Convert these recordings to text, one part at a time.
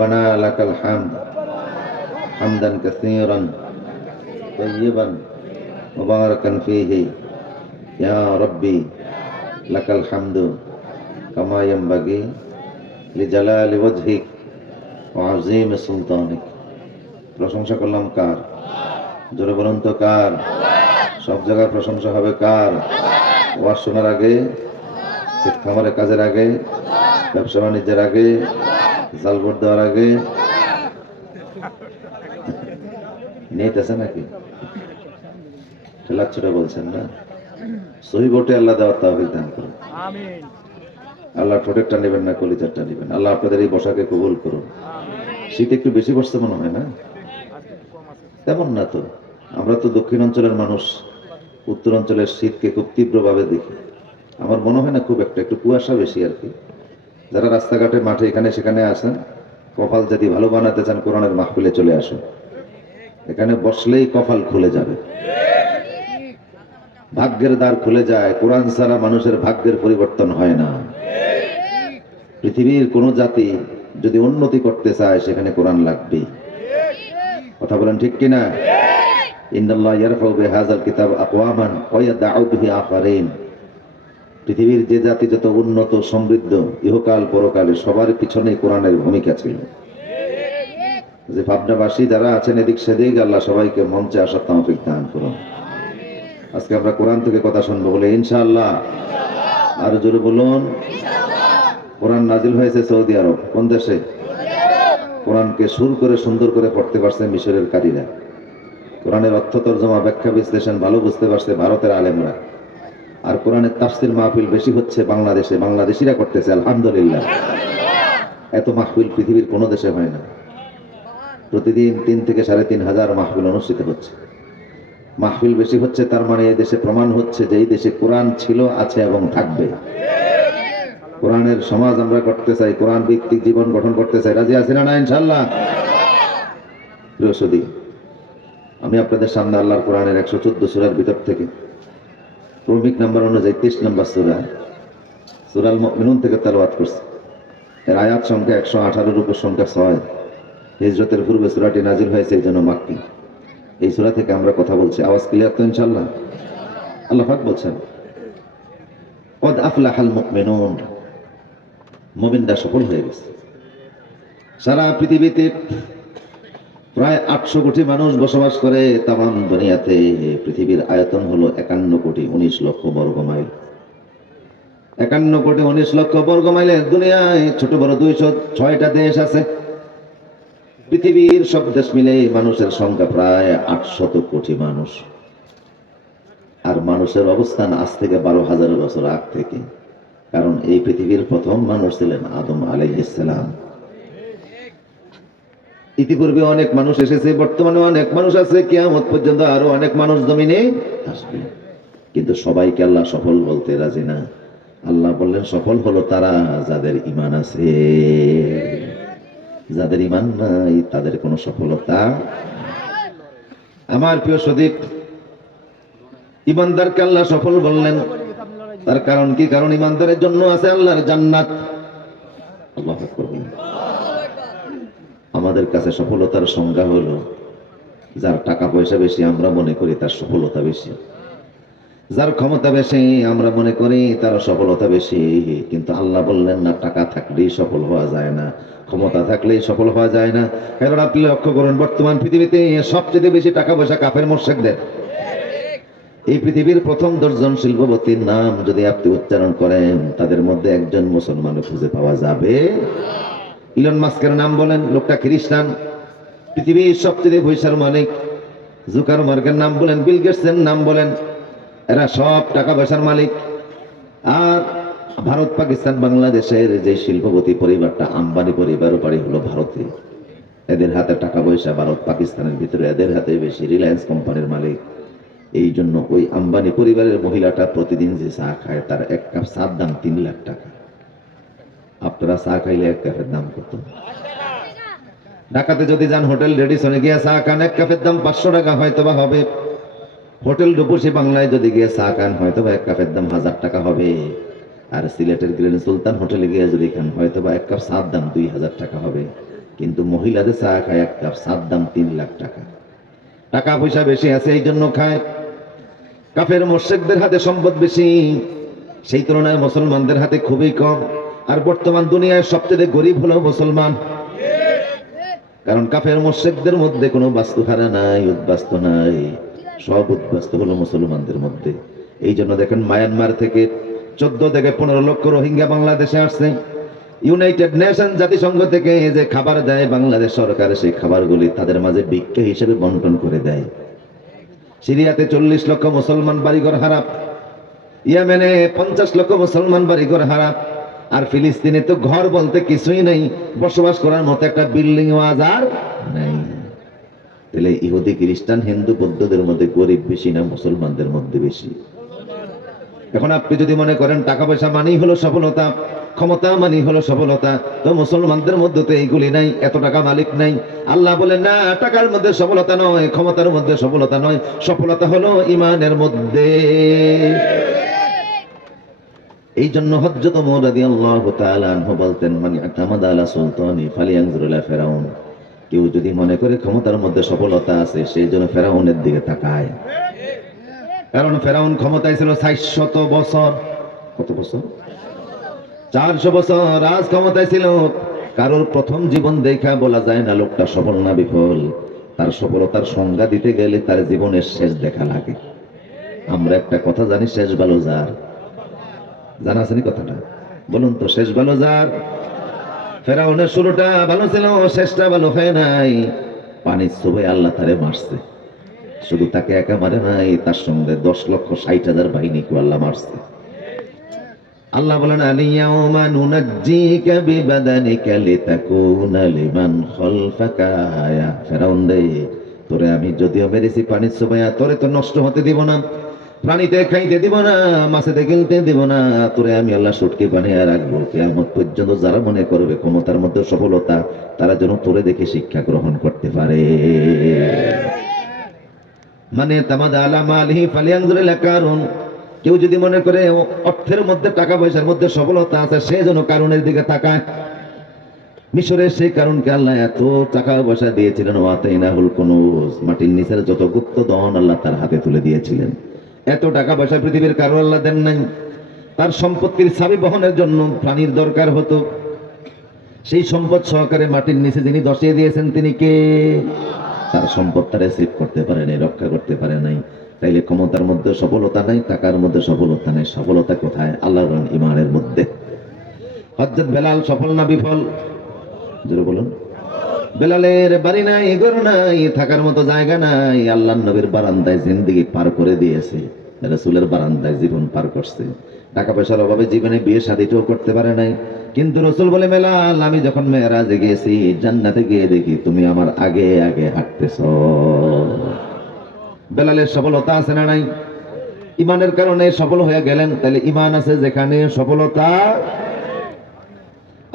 ربنا لك الحمد حمدا كثيرا طيبا مباركا فيه يا ربي لك الحمد كما ينبغي لجلال وجهك وعظيم سلطانك। প্রশংসা করলাম কার? জোরে বলুন তো কার? সব জায়গায় প্রশংসা হবে কার? ওয়াজ শোনার আগে, ক্ষেত খামারের কাজের আগে, ব্যবসা বাণিজ্যের আগে, জাল ভোট দেওয়ার আগে। নেট আছে নাকি? ঠেলাচ্ছুটা বলছেন না? সহি ভোটে আল্লাহ দেওয়ার তাওফিক দান করুন। আল্লাহ ঠোঁটেরটা নেবেন না, কলিজারটা নেবেন। আল্লাহ আপনাদের এই বসাকে কবুল করুন। শীত একটু বেশি পড়ছে মনে হয় না? তেমন না তো, আমরা তো দক্ষিণ অঞ্চলের মানুষ, উত্তর অঞ্চলের শীতকে খুব তীব্রভাবে দেখি। আমার মনে হয় না খুব একটা, একটু কুয়াশা বেশি আর কি। যারা রাস্তাঘাটে মাঠে এখানে সেখানে আসেন, কপাল যদি ভালো বানাতে চান কোরআনের মাহফিলে চলে আসুন। এখানে বসলেই কপাল খুলে যাবে, ভাগ্যের দ্বার খুলে যায়। কোরআন ছাড়া মানুষের ভাগ্যের পরিবর্তন হয় না। পৃথিবীর কোন জাতি যদি উন্নতি করতে চায় সেখানে কোরআন লাগবে। কথা বলেন ঠিক কিনা? ইন্নাল্লাহ ইয়ারফাউ বিহাযাল কিতাব আকওয়ামান ওয়া ইয়াদউ বিহি আখারিন। পৃথিবীর যে জাতি যত উন্নত সমৃদ্ধ ইহকাল পরকালে সবার পিছনে কোরআনের ভূমিকা ছিল। যে পাবনাবাসী যারা আছেন এদিক সেদিক, আল্লাহ সবাইকে মঞ্চে আসার তৌফিক দান করুন। আজকে আমরা কোরআন থেকে কথা শুনবো বলে ইনশাআল্লাহ। আর জোরে বলুন ইনশাআল্লাহ। কোরআন নাজিল হয়েছে সৌদি আরব। কোন দেশে? কোরআনকে সুর করে সুন্দর করে পড়তে পারছে মিশরের কারীরা। কোরআনের অর্থ তরজমা ব্যাখ্যা বিশ্লেষণ ভালো বুঝতে পারছে ভারতের আলেমরা। আর কোরআনের তাফসীর মাহফিল বেশি হচ্ছে বাংলাদেশে, বাংলাদেশিরা করতেছে আলহামদুলিল্লাহ। এত মাহফিল পৃথিবীর কোনো দেশে হয় না। প্রতিদিন 3 থেকে 3,500 মাহফিল অনুষ্ঠিত হচ্ছে। মাহফিল বেশি হচ্ছে তার মানে এই দেশে প্রমাণ হচ্ছে যে এই দেশে কোরআন ছিল, আছে এবং থাকবে। কোরআনের সমাজ আমরা করতে চাই, কোরআন ভিত্তিক জীবন গঠন করতে চাই। রাজি আছেন না ইনশাআল্লাহ? প্রিয় সুধী, আমি আপনাদের সামনে আল্লাহর কোরআনের 114 সূরার ভিতর থেকে ক্রমিক নাম্বার অনুযায়ী 23 নম্বর সূরা সূরাল মুমিনুন থেকে তেলাওয়াত করছি। এর আয়াত সংখ্যা 118, রূপের সংখ্যা 6। হিজরতের পূর্বে সূরাটি নাজিল হয়েছে, এই জন্য মাক্কি। এই সূরা থেকে আমরা কথা বলছি। আওয়াজ ক্লিয়ার তো ইনশাআল্লাহ? আল্লাহ পাক বলছেন, কদ আফলাহাল মুমিনুন, মুমিনরা সফল হয়ে গেছে। সারা পৃথিবীতে প্রায় 800 কোটি মানুষ বসবাস করে তামাম দুনিয়াতে। পৃথিবীর আয়তন হলো 51 কোটি 19 লক্ষ বর্গ মাইল। 51 কোটি 19 লক্ষ বর্গ মাইলের দুনিয়ায় ছোট বড় 206টা দেশ আছে। পৃথিবীর সব দেশ মিলে মানুষের সংখ্যা প্রায় 800 কোটি মানুষ। আর মানুষের অবস্থান আজ থেকে 12,000 বছর আগ থেকে। কারণ এই পৃথিবীর প্রথম মানুষ ছিলেন আদম আলাইহিস সালাম। ইতিপূর্বে অনেক মানুষ এসেছে, বর্তমানে অনেক মানুষ আছে, কিয়ামত পর্যন্ত আরো অনেক মানুষ জমিনে আসবে। কিন্তু সবাইকে আল্লাহ সফল বলতে রাজি না। আল্লাহ বললেন সফল হলো তারা যাদের ঈমান আছে। যাদের ঈমান নাই তাদের কোনো সফলতা। আমার প্রিয় সদীপ, ঈমানদারকে আল্লাহ সফল বললেন। তার কারণ কি? কারণ ঈমানদারের জন্য আছে আল্লাহর জান্নাত। আল্লাহু আকবার। আমাদের কাছে সফলতার সংজ্ঞা হলো যার টাকা পয়সা বেশি আমরা মনে করি তার সফলতা বেশি, যার ক্ষমতা বেশি আমরা মনে করি তার সফলতা বেশি। কিন্তু আল্লাহ বললেন না, টাকা থাকলেই সফল হওয়া যায় না, ক্ষমতা থাকলেই সফল হওয়া যায় না। কারণ আপনি লক্ষ্য করুন, বর্তমান পৃথিবীতে সবচেয়ে বেশি টাকা পয়সা কাফের মুশরিকদের। এই পৃথিবীর প্রথম 10 জন শিল্পপতির নাম যদি আপনি উচ্চারণ করেন, তাদের মধ্যে একজন মুসলমানও খুঁজে পাওয়া যাবে। ইলন মাস্কের নাম বলেন, লোকটা খ্রিস্টান। পৃথিবীর সবচেয়ে পয়সার মালিক জুকারবার্গের নাম বলেন, বিল গেটসের নাম বলেন, এরা সব টাকা পয়সার মালিক। আর ভারত, পাকিস্তান, বাংলাদেশের যে শিল্পপতি পরিবারটা, আম্বানি পরিবারও বাড়ি হলো ভারতে। এদের হাতে টাকা পয়সা ভারত পাকিস্তানের ভিতরে এদের হাতে বেশি। রিলায়েন্স কোম্পানির মালিক। এই জন্য ওই আম্বানি পরিবারের মহিলাটা প্রতিদিন যে চা খায় তার 1 কাপ চার দাম 3 লাখ টাকা। আপনারা চা খাইলে 1 কাপের দাম কত? ঢাকাতে যদি যান হোটেল রেডিসনে গিয়ে চা খান, 1 কাপের দাম 500 টাকা হয়তো বা হবে। হোটেল রূপসী বাংলায় যদি গিয়ে চা খান হয়তো বা 1 কাপের দাম 1000 টাকা হবে। আর সিলেটের গ্র্যান্ড সুলতান হোটেলে গিয়ে যদি খান হয়তো বা 1 কাপ চার দাম 2000 টাকা হবে। কিন্তু মহিলাদের চা খায় এক কাপ চার দাম 3 লাখ টাকা। টাকা পয়সা বেশি আছে এই জন্য খায়। কাফের মুশরিকদের হাতে সম্পদ বেশি, সেই তুলনায় মুসলমানদের হাতে খুবই কম। আর বর্তমান দুনিয়ায় সবচেয়ে গরিব হলো মুসলমান। কারণ কাফের মুশরিকদের মধ্যে কোনো বাস্তুহারা নাই, উদ্বাস্তু নাই, সব উদ্বাস্তু হলো মুসলমানদের মধ্যে। এই জন্য দেখেন মায়ানমার থেকে 14 থেকে 15 লক্ষ রোহিঙ্গা বাংলাদেশে আসছে। ইউনাইটেড নেশন জাতিসংঘ থেকে যে খাবার দেয় বাংলাদেশ সরকার, সেই খাবারগুলি তাদের মাঝে ভিক্ষা হিসেবে বন্টন করে দেয়। সিরিয়াতে 40 লক্ষ মুসলমান বাড়িঘর হারাপ, ইয়েমেনে 50 লক্ষ মুসলমান বাড়িঘর হারাপ, আর ফিলিস্তিনে তো ঘর বলতে কিছুই নেই, বসবাস করার মতো একটা বিল্ডিং আজার নেই। তাহলে ইহুদি খ্রিস্টান হিন্দু বৌদ্ধদের মধ্যে গরিব বেশি না মুসলমানদের মধ্যে বেশি? এখন আপনি যদি মনে করেন টাকা পয়সা মানেই হলো সফলতা, ক্ষমতা মানেই হলো সফলতা, তো মুসলমানদের মধ্যে তো এইগুলি নাই, এত টাকা মালিক নাই। আল্লাহ বলেন না, টাকার মধ্যে সফলতা নয়, ক্ষমতার মধ্যে সফলতা নয়, সফলতা হলো ঈমানের মধ্যে। এই জন্য হযরত ওমর রাদিয়াল্লাহু তাআলা আনহু বলতেন, মান ইয়াতামাদা আলা সুলতানি ফালিয়ানজুর ইলা ফিরাউন। কেউ যদি মনে করে ক্ষমতার মধ্যে সফলতা আছে, সেই জন্য ফেরাউনের দিকে তাকায়। কারণ ফেরাউন ক্ষমতায় ছিল 400 বছর। কত বছর? 400 বছর রাজ ক্ষমতায় ছিল। কারোর প্রথম জীবন দেখা বলা যায় না লোকটা সফল না বিফল। তার সফলতার সংজ্ঞা দিতে গেলে তার জীবনের শেষ দেখা লাগে। আমরা একটা কথা জানি, শেষ ভালো যার। জানা আছে নি কথাটা? বলুন তো, শেষ ভালো যার? ফেরাউনের শুরুটা ভালো ছিল, শেষটা ভালো হয় নাই। পানির ছোঁয়ায় আল্লাহ তারে মারছে। শুধু তাকে একা মারে নাই, তার সঙ্গে 10,60,000 বাহিনীকে আল্লাহ মারছে। আল্লাহ বলেন, আলিয়াউমা নুনাজ্জিকা বিবাদানিকা লিতাকুনা লিমান খালফাকা আয়া। ফেরাউন রে, তোরে আমি যদিও মেরেছি পানির ছোঁয়া, তোরে তো নষ্ট হতে দিব না, প্রাণীতে খাইতে দিব না, মাছেতে গিলতে দিব না, তোরে আমি আল্লাহ সুটকে বানিয়ে রাখবো। কিয়ামত পর্যন্ত যারা মনে করবে ক্ষমতার মধ্যে সফলতা, তারা যেন তোরে দেখে শিক্ষা গ্রহণ করতে পারে। মানে তামাদা আলা মালিহি ফালিয়ানজুর ইলা কারুন। কেউ যদি মনে করে অর্থের মধ্যে, টাকা পয়সার মধ্যে সফলতা আছে, সে যেন কারুনের দিকে তাকায়। মিশরের সেই কারণকে আল্লাহ এত টাকা পয়সা দিয়েছিলেন, ওয়াতাইনাহুল কুনুজ, মাটির নিচের যত গুপ্ত ধন আল্লাহ তার হাতে তুলে দিয়েছিলেন। এত টাকা পয়সা পৃথিবীর কারো আল্লাহ দেন নাই। তার সম্পত্তির চাবি বহনের জন্য প্রাণীর দরকার হতো। সেই সম্পদ সহকারে মাটির নিচে যিনি দশিয়ে দিয়েছেন, তিনি কে? তার সম্পদ তারা রিসিভ করতে পারে নাই, রক্ষা করতে পারে নাই। তাইলে ক্ষমতার মধ্যে সফলতা নাই, টাকার মধ্যে সফলতা নাই, সফলতা কোথায়? আল্লাহর ঈমানের মধ্যে। হযরত বেলাল সফল না বিফল? জোরে বলুন। বেলালের বাড়ি নাই, ঘর নাই, থাকার মতো জায়গা নাই, আল্লাহর নবীর বারান্দায় জিন্দেগি পার করে দিয়েছে, রাসূলের বারান্দায় জীবন পার করছে। টাকা পয়সার অভাবে জীবনে বিয়ে শাদীটাও করতে পারে নাই। কিন্তু রাসূল বলে, বেলাল, আমি যখন মেরাজে গিয়েছি, জান্নাতে গিয়ে দেখি তুমি আমার আগে আগে হাঁটতেছো। বেলালের সফলতা আছে না নাই? ঈমানের কারণে সফল হয়ে গেলেন। তাহলে ঈমান আছে যেখানে, সফলতা।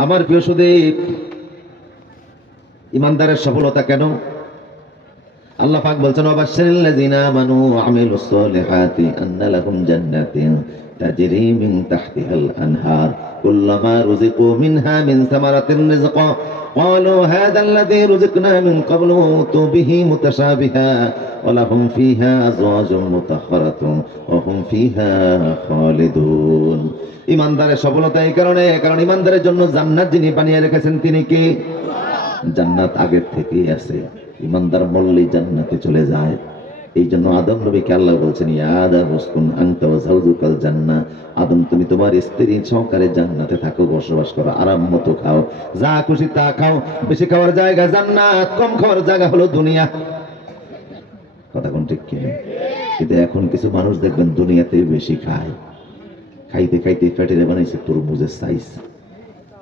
আমার প্রিয় সুদীপ, ঈমানদারের সফলতা কেন? আল্লাহ পাক বলছেন, ওয়াবাশশিরিল লাযিনা আমানু ওয়া আমিলুস সলিহাতি আন্না লাহুম জান্নাতিন তাজরি মিন তাহতিহাল আনহার কুল্লামা রুজিকু মিনহা মিন সামারাতিন রিজকা ক্বালু হাযাল্লাযী রুজিকনা মিন ক্বাবলু তু বিহি মুতাশাবিহা ওয়া লাহুম ফিহা আজওয়াজুম মুতাহহারাতুন ওয়া হুম ফিহা খালিদুন। ঈমানদারের সফলতা এই কারণে, কারণ ঈমানদারের জন্য জান্নাত যিনি বানিয়ে রেখেছেন তিনি কে? জান্নাত আগের থেকেই আছে। ঈমানদার মরলেই জান্নাতে চলে যায়। এই জন্য আদম নবীকে আল্লাহ বলছেন, ইয়া আদম উসকুন আনতা ওয়া যাওজুকাল জান্নাহ। আদম, তুমি তোমার স্ত্রী সহকারে জান্নাতে থাকো, বসবাস করো, আরাম মতো খাও, যা খুশি তা খাও। বেশি খাওয়ার জায়গা জান্নাত, কম খাওয়ার জায়গা হলো দুনিয়া। কথা কোন ঠিক কি? কিন্তু এখন কিছু মানুষ দেখবেন দুনিয়াতে বেশি খায়, খাইতে খাইতে ফ্যাটের বানাইছে তরমুজের সাইজ।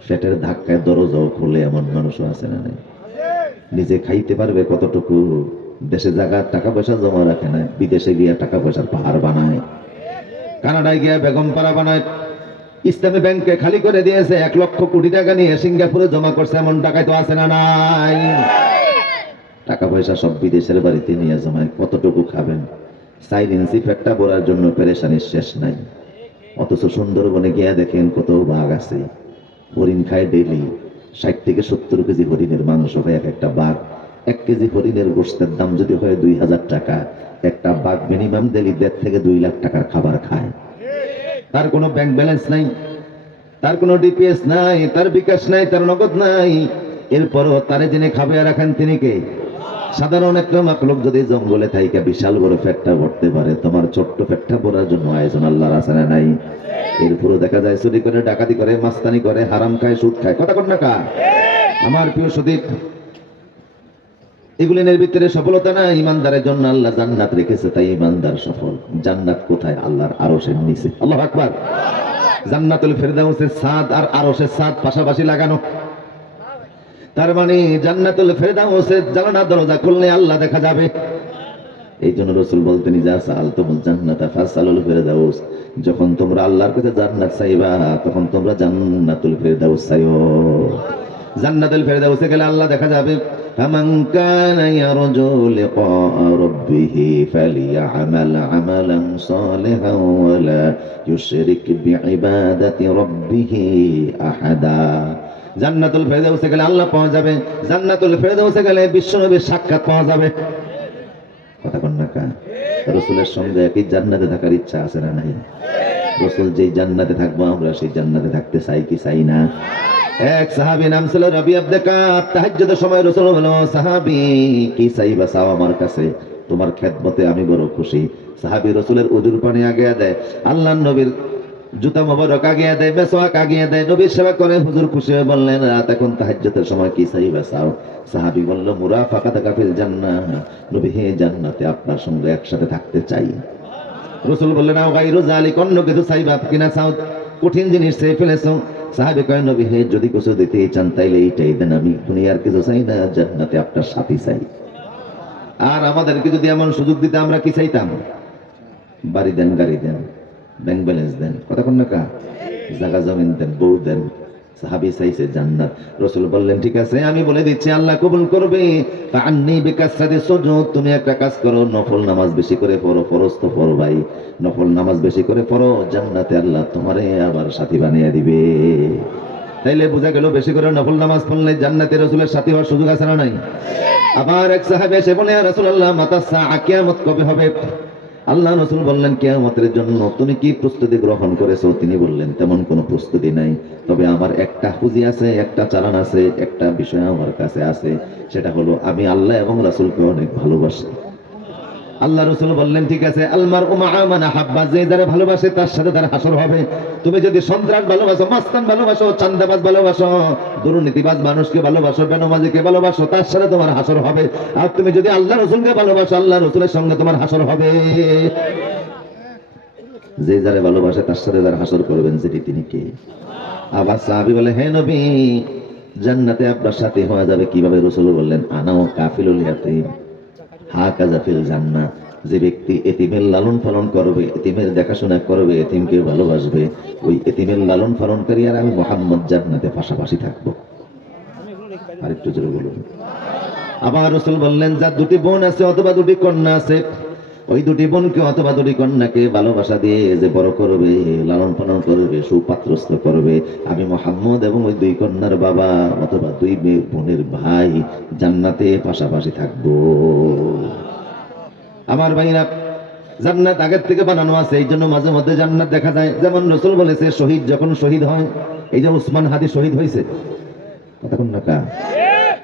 ফ্যাটের ধাক্কায় দরজাও খুলে এমন মানুষও আছে না নাই? নিজে খাইতে পারবে কতটুকু? দেশে জায়গা টাকা পয়সা জমা রাখে না, বিদেশে গিয়ে টাকা পয়সার পাহাড় বানায়, কানাডায় গিয়ে বেগম পাড়া বানায়। ইসলামী ব্যাংকে খালি করে দিয়েছে, 1 লক্ষ কোটি টাকা নিয়ে সিঙ্গাপুরে জমা করছে, এমন টাকায় তো আছে না নাই? টাকা পয়সা সব বিদেশের বাড়িতে নিয়ে জমায়। কতটুকু খাবেন? 4 ইঞ্চি পেটটা ভরার জন্য পেরেশানির শেষ নাই। অথচ সুন্দরবনে গিয়ে দেখেন কত বাঘ আছে, হরিণ খায় ডেইলি, 60 থেকে 70 কেজি হরিণের মাংস হয় এক একটা বাঘ। 1 কেজি হরিণের গোশতের দাম যদি হয় 2000 টাকা, একটা বাঘ মিনিমাম ডেলি 1.5 থেকে 2 লাখ টাকার খাবার খায়। তার কোনো ব্যাংক ব্যালেন্স নাই, তার কোনো ডিপিএস নাই, তার বিকাশ নাই, তার নগদ নাই, এরপরও তারে যিনি খাবে রাখেন তিনি কে? সাধারণ একটা মাখলুক যদি জঙ্গলে থাইকা বিশাল বড় পেটটা ভরতে পারে, তোমার ছোট্ট পেটটা ভরার জন্য আয়োজন আল্লাহর আছে না নাই? এরপরও দেখা যায় চুরি করে, ডাকাতি করে, মাস্তানি করে, হারাম খায়, সুদ খায়। কথা কন না কা? আমার প্রিয় সুদীপ, এগুলিনের ভিতরে সফলতা না। ইমানদারের জন্য আল্লাহ জান্নাত রেখেছে, তাই ইমানদার সফল। জান্নাত কোথায়? আল্লাহর আরশের নিচে। আল্লাহু আকবার। জান্নাতুল ফেরদাউসের ছাদ আর আরশের ছাদ পাশাপাশি লাগানো। তার মানে জান্নাতুল ফেরদাউসের জানালা দরজা খুললে আল্লাহ দেখা যাবে। এই জন্য রাসূল বলতেন, যা সাআলতুমুল জান্নাতা ফাসআলুল ফেরদাউস, যখন তোমরা আল্লাহর কাছে জান্নাত চাইবা তখন তোমরা জান্নাতুল ফেরদাউস চাইও। জান্নাতুল ফেরদাউসে গেলে আল্লাহ দেখা যাবে। ফামান কানা ইয়ারজু লিকা রাব্বিহি ফালিয়া'মাল আমালান সালিহান ওয়া লা ইউশরিক বিইবাদাতি রাব্বিহি আহাদা। জান্নাতুল ফেরদাউসে গেলে আল্লাহ পাওয়া যাবে। জান্নাতুল ফেরদাউসে গেলে বিশ্বনবীর সাক্ষাৎ পাওয়া যাবে। কথা কন না কা? রাসূলের সঙ্গে একই জান্নাতে থাকার ইচ্ছা আছে না নাই? রাসূল যেই জান্নাতে থাকবো আমরা সেই জান্নাতে থাকতে চাই কি চাই না? এক সাহাবী নাম ছিল রবি ইবনে কাব। তাহাজ্জুদের সময় রাসূল বলল, সাহাবী কি চাইবা চাও আমার কাছে, তোমার খেদমতে আমি বড় খুশি। সাহাবী রাসূলের উজুর পানি আগিয়ে দেয়, আল্লাহর নবীর জুতা মোবারক আগিয়ে দেয়, মেসওয়াক আগিয়ে দেয়, নবীর সেবা করে। হুজুর খুশি হয়ে বললেন, রাত এখন তাহাজ্জুদের সময় কি চাইবা চাও? সাহাবী বলল, মুরাফাকাতাকা ফিল জান্নাহ, নবী হে জান্নাতে আপনার সঙ্গে একসাথে থাকতে চাই। রাসূল বললেন, আও গায়রু যালিক, অন্য কিছু চাইবা কিনা চাও? কঠিন জিনিস চেয়ে ফেলেছো। সাহাবী কয়, নবী হে যদি কিছু দিতে চান তাইলে এইটাই দেন, আমি দুনিয়ার কিছু চাই না, জান্নাতে আপনার সাথী চাই। আর আমাদেরকে যদি এমন সুযোগ দিতে আমরা কি চাইতাম? বাড়ি দেন, গাড়ি দেন, ব্যাংক ব্যালেন্স দেন। কথা কোন না কা? জায়গা জমিন দেন, বউ দেন। সাহাবী চাইছে জান্নাত। রাসূল বললেন, ঠিক আছে আমি বলে দিচ্ছি, আল্লাহ কবুল করবে। ফাআন্নি বিকাসরাতি সুজুদ, তুমি একটা কাজ করো, নফল নামাজ বেশি করে পড়ো। ফরজ তো পড়ো ভাই, নফল নামাজ বেশি করে পড়ো, জান্নাতে আল্লাহ তোমারে আবার সাথী বানিয়ে দিবে। তাইলে বোঝা গেল বেশি করে নফল নামাজ পড়লে জান্নাতে রাসূলের সাথী হওয়ার সুযোগ আছে না নাই? আবার এক সাহাবী এসে বলে, ইয়া রাসূলুল্লাহ, মাতা সাআ, কিয়ামত কবে হবে? আল্লাহ রাসূল বললেন, কিয়ামতের জন্য তুমি কি প্রস্তুতি গ্রহণ করেছো? তিনি বললেন, তেমন কোনো প্রস্তুতি নাই, তবে আমার একটা পুঁজি আছে, একটা চালান আছে, একটা বিষয় আমার কাছে আছে, সেটা হলো আমি আল্লাহ এবং রাসূলকে অনেক ভালোবাসি। আল্লাহ রাসূল বললেন, ঠিক আছে, আলমার উমা আমানা হাব্বা, যে যারা ভালোবাসে তার সাথে তার হাসর হবে। তুমি যদি সন্ত্রাস ভালোবাসো, মাস্তান ভালোবাসো, চান্দাবাজ ভালোবাসো, দুর্নীতিবাজ মানুষকে ভালোবাসো, বেনামাজিকে ভালোবাসো, তার সাথে তোমার হাসর হবে। আর তুমি যদি আল্লাহ রাসূলকে ভালোবাসো, আল্লাহ রাসূলের সঙ্গে তোমার হাসর হবে। যে যারা ভালোবাসে তার সাথে তার হাসর করবেন, যেটি তিনি কে? আবার সাহাবী বলে, হে নবী, জান্নাতে আপনার সাথে হওয়া যাবে কিভাবে? রাসূল বললেন, আনাও কাফিলুল ইয়াতীম হাকাযা ফিল জান্নাহ, যে ব্যক্তি এতিমের লালন পালন করবে, এতিমের দেখাশোনা করবে, এতিমকে ভালোবাসবে, ওই এতিমের লালন পালনকারী আর আমি মুহাম্মদ জান্নাতে পাশাপাশি থাকবো। আরেকটু জোরে বলুন। আবার রাসূল বললেন, যার দুটি বোন আছে অথবা দুটি কন্যা আছে, ওই দুটি বোনকে অথবা দুটি কন্যাকে ভালোবাসা দিয়ে যে বড় করবে, লালন পালন করবে, সুপাত্রস্থ করবে, আমি মুহাম্মদ এবং ওই দুই কন্যার বাবা অথবা দুই বোনের ভাই জান্নাতে পাশাপাশি থাকবো। আমার ভাইরা, জান্নাত আগের থেকে বানানো আছে, এই জন্য মাঝে মধ্যে জান্নাত দেখা যায়। যেমন রাসূল বলেছে, শহীদ যখন শহীদ হয়, এই যে ওসমান হাদি শহীদ হয়েছে, তখন না কা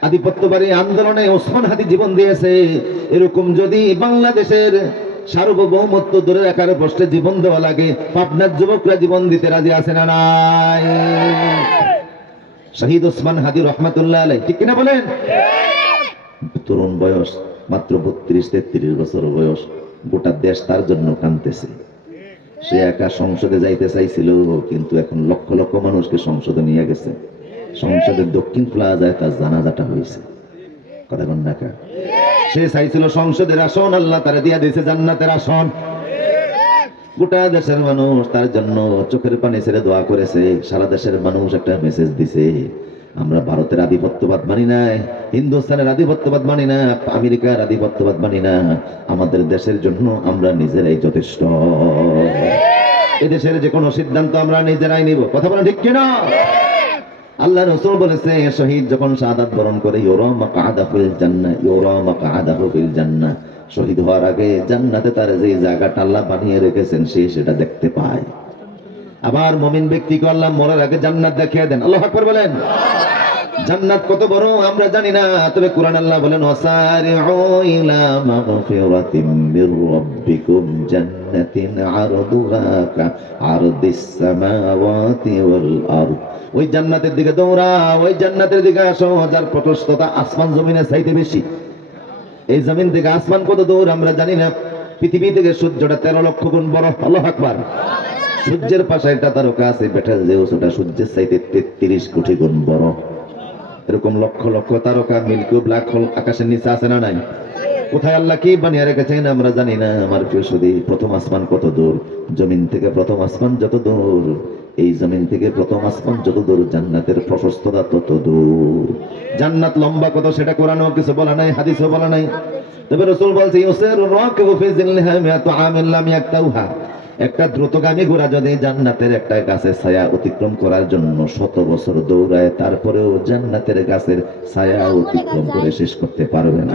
আধিপত্যবাদী আন্দোলনে ওসমান হাদি জীবন দিয়েছে। এরকম যদি বাংলাদেশের সার্বভৌমত্ব ধরে রাখার প্রশ্নে জীবন দেওয়া লাগে, পাবনার যুবকরা জীবন দিতে রাজি আছে না নাই? শহীদ ওসমান হাদি রহমাতুল্লাহ আলাইহি, ঠিক কিনা বলেন? তরুণ বয়স, মাত্র 32-33 বছর বয়স, গোটা দেশ তার জন্য কাঁদতেছে। সে একা সংসদে যাইতে চাইছিল, কিন্তু এখন লক্ষ লক্ষ মানুষকে সংসদে নিয়ে গেছে। সংসদের দক্ষিণ প্লাজায় তার জানাজাটা হয়েছে। কথা বল না কা? সে চাইছিল সংসদের আসন, আল্লাহ তারে দিয়া দিয়েছে জান্নাতের আসন। গোটা দেশের মানুষ তার জন্য চোখের পানি ছেড়ে দোয়া করেছে। সারা দেশের মানুষ একটা মেসেজ দিছে, আমরা ভারতের আধিপত্যবাদ মানি না, হিন্দুস্তানের আধিপত্যবাদ মানি না, আমেরিকার আধিপত্যবাদ মানি না, আমাদের দেশের জন্য আমরা নিজেরাই যথেষ্ট। এদেশের যে কোনো সিদ্ধান্ত আমরা নিজেরাই নিব। কথা বলেন ঠিক কিনা? আল্লাহ রাসূল বলেছে শহীদ যখন শাহাদাত বরণ করে ইউরা মাকআদাহু ফিল জান্নাহ, ইউরা মাকআদাহু ফিল জান্নাহ, শহীদ হওয়ার আগে জান্নাতে তার যে জায়গাটা আল্লাহ বানিয়ে রেখেছেন সে সেটা দেখতে পায়। আবার মুমিন ব্যক্তিকে আল্লাহ মরার আগে জান্নাত দেখিয়ে দেন। আল্লাহু আকবার বলেন। জান্নাত কত বড় আমরা জানি না, তবে কোরআন আল্লাহ বলেন ওয়াসারিউ ইলা মাগফিরাতিম মির রাব্বিকুম জান্নাতিন আরদুহা কাআরদিস সামাওয়াতি ওয়াল আরদ। ওই জান্নাতের দিকে দৌড়াও, ওই জান্নাতের দিকে আসো যার প্রশস্ততা আসমান জমিনের চাইতে বেশি। এই জমিন থেকে আসমান কত দূর আমরা জানি না, পৃথিবী থেকে সূর্যটা 13 লক্ষ গুণ বড়। আল্লাহু আকবার। সূর্যের পাশে একটা তারকা আছে বেটাল জেউস, ওটা সূর্যের চাইতে 33 কোটি গুণ বড়। এরকম লক্ষ লক্ষ তারকা মিল্কি ও ব্ল্যাক হোল আকাশের নিচে আছে না নাই? কোথায় আল্লাহ কি বানিয়ে রেখেছেন আমরা জানি না। আমার প্রিয় সুধী, প্রথম আসমান কত দূর, জমিন থেকে প্রথম আসমান যত দূর, এই জমিন থেকে প্রথম আসমান যত দূর, জান্নাতের প্রশস্ততা তত দূর। জান্নাত লম্বা কত সেটা কোরআনেও কিছু বলা নাই, হাদিসেও বলা নাই। তবে রাসূল বলছে ইউসিরু রাকিবু ফি জিল্লিহা মিয়াতু আমিন লাম ইয়াকতাউহা। একটা দ্রুতগামী ঘোড়া যদি জান্নাতের একটা গাছের ছায়া অতিক্রম করার জন্য 100 বছর দৌড়ায়, তারপরেও জান্নাতের গাছের ছায়া অতিক্রম করে শেষ করতে পারবে না।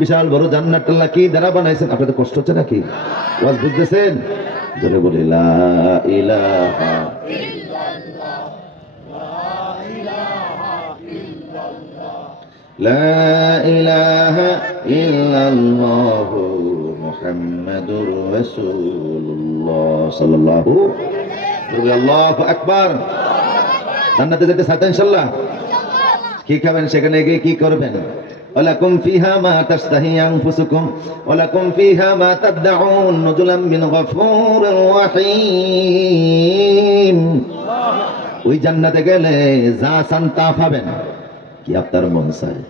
বিশাল বড় জান্নাত আল্লাহ কি দ্বারা বানাইছেন? আপনাদের কষ্ট হচ্ছে নাকি? ওয়াজ বুঝতেছেন? জোরে বলি লা ইলাহা ইল্লাল্লাহ, লা ইলাহা ইল্লাল্লাহ মুহাম্মাদুর রাসূলুল্লাহ সাল্লাল্লাহু আলাইহি। আল্লাহু আকবার। জান্নাতে যেতে চান ইনশাআল্লাহ? কি খাবেন সেখানে গিয়ে কি করবেন? ওয়ালাকুম ফিহা মা তাশতাহি আনফুসুকুম ওয়ালাকুম ফিহা মা তাদউন নুজুলাম মিন গফুরির রহিম। ওই জান্নাতে গেলে যা চান তা পাবেন। কি আপনার মন চায়?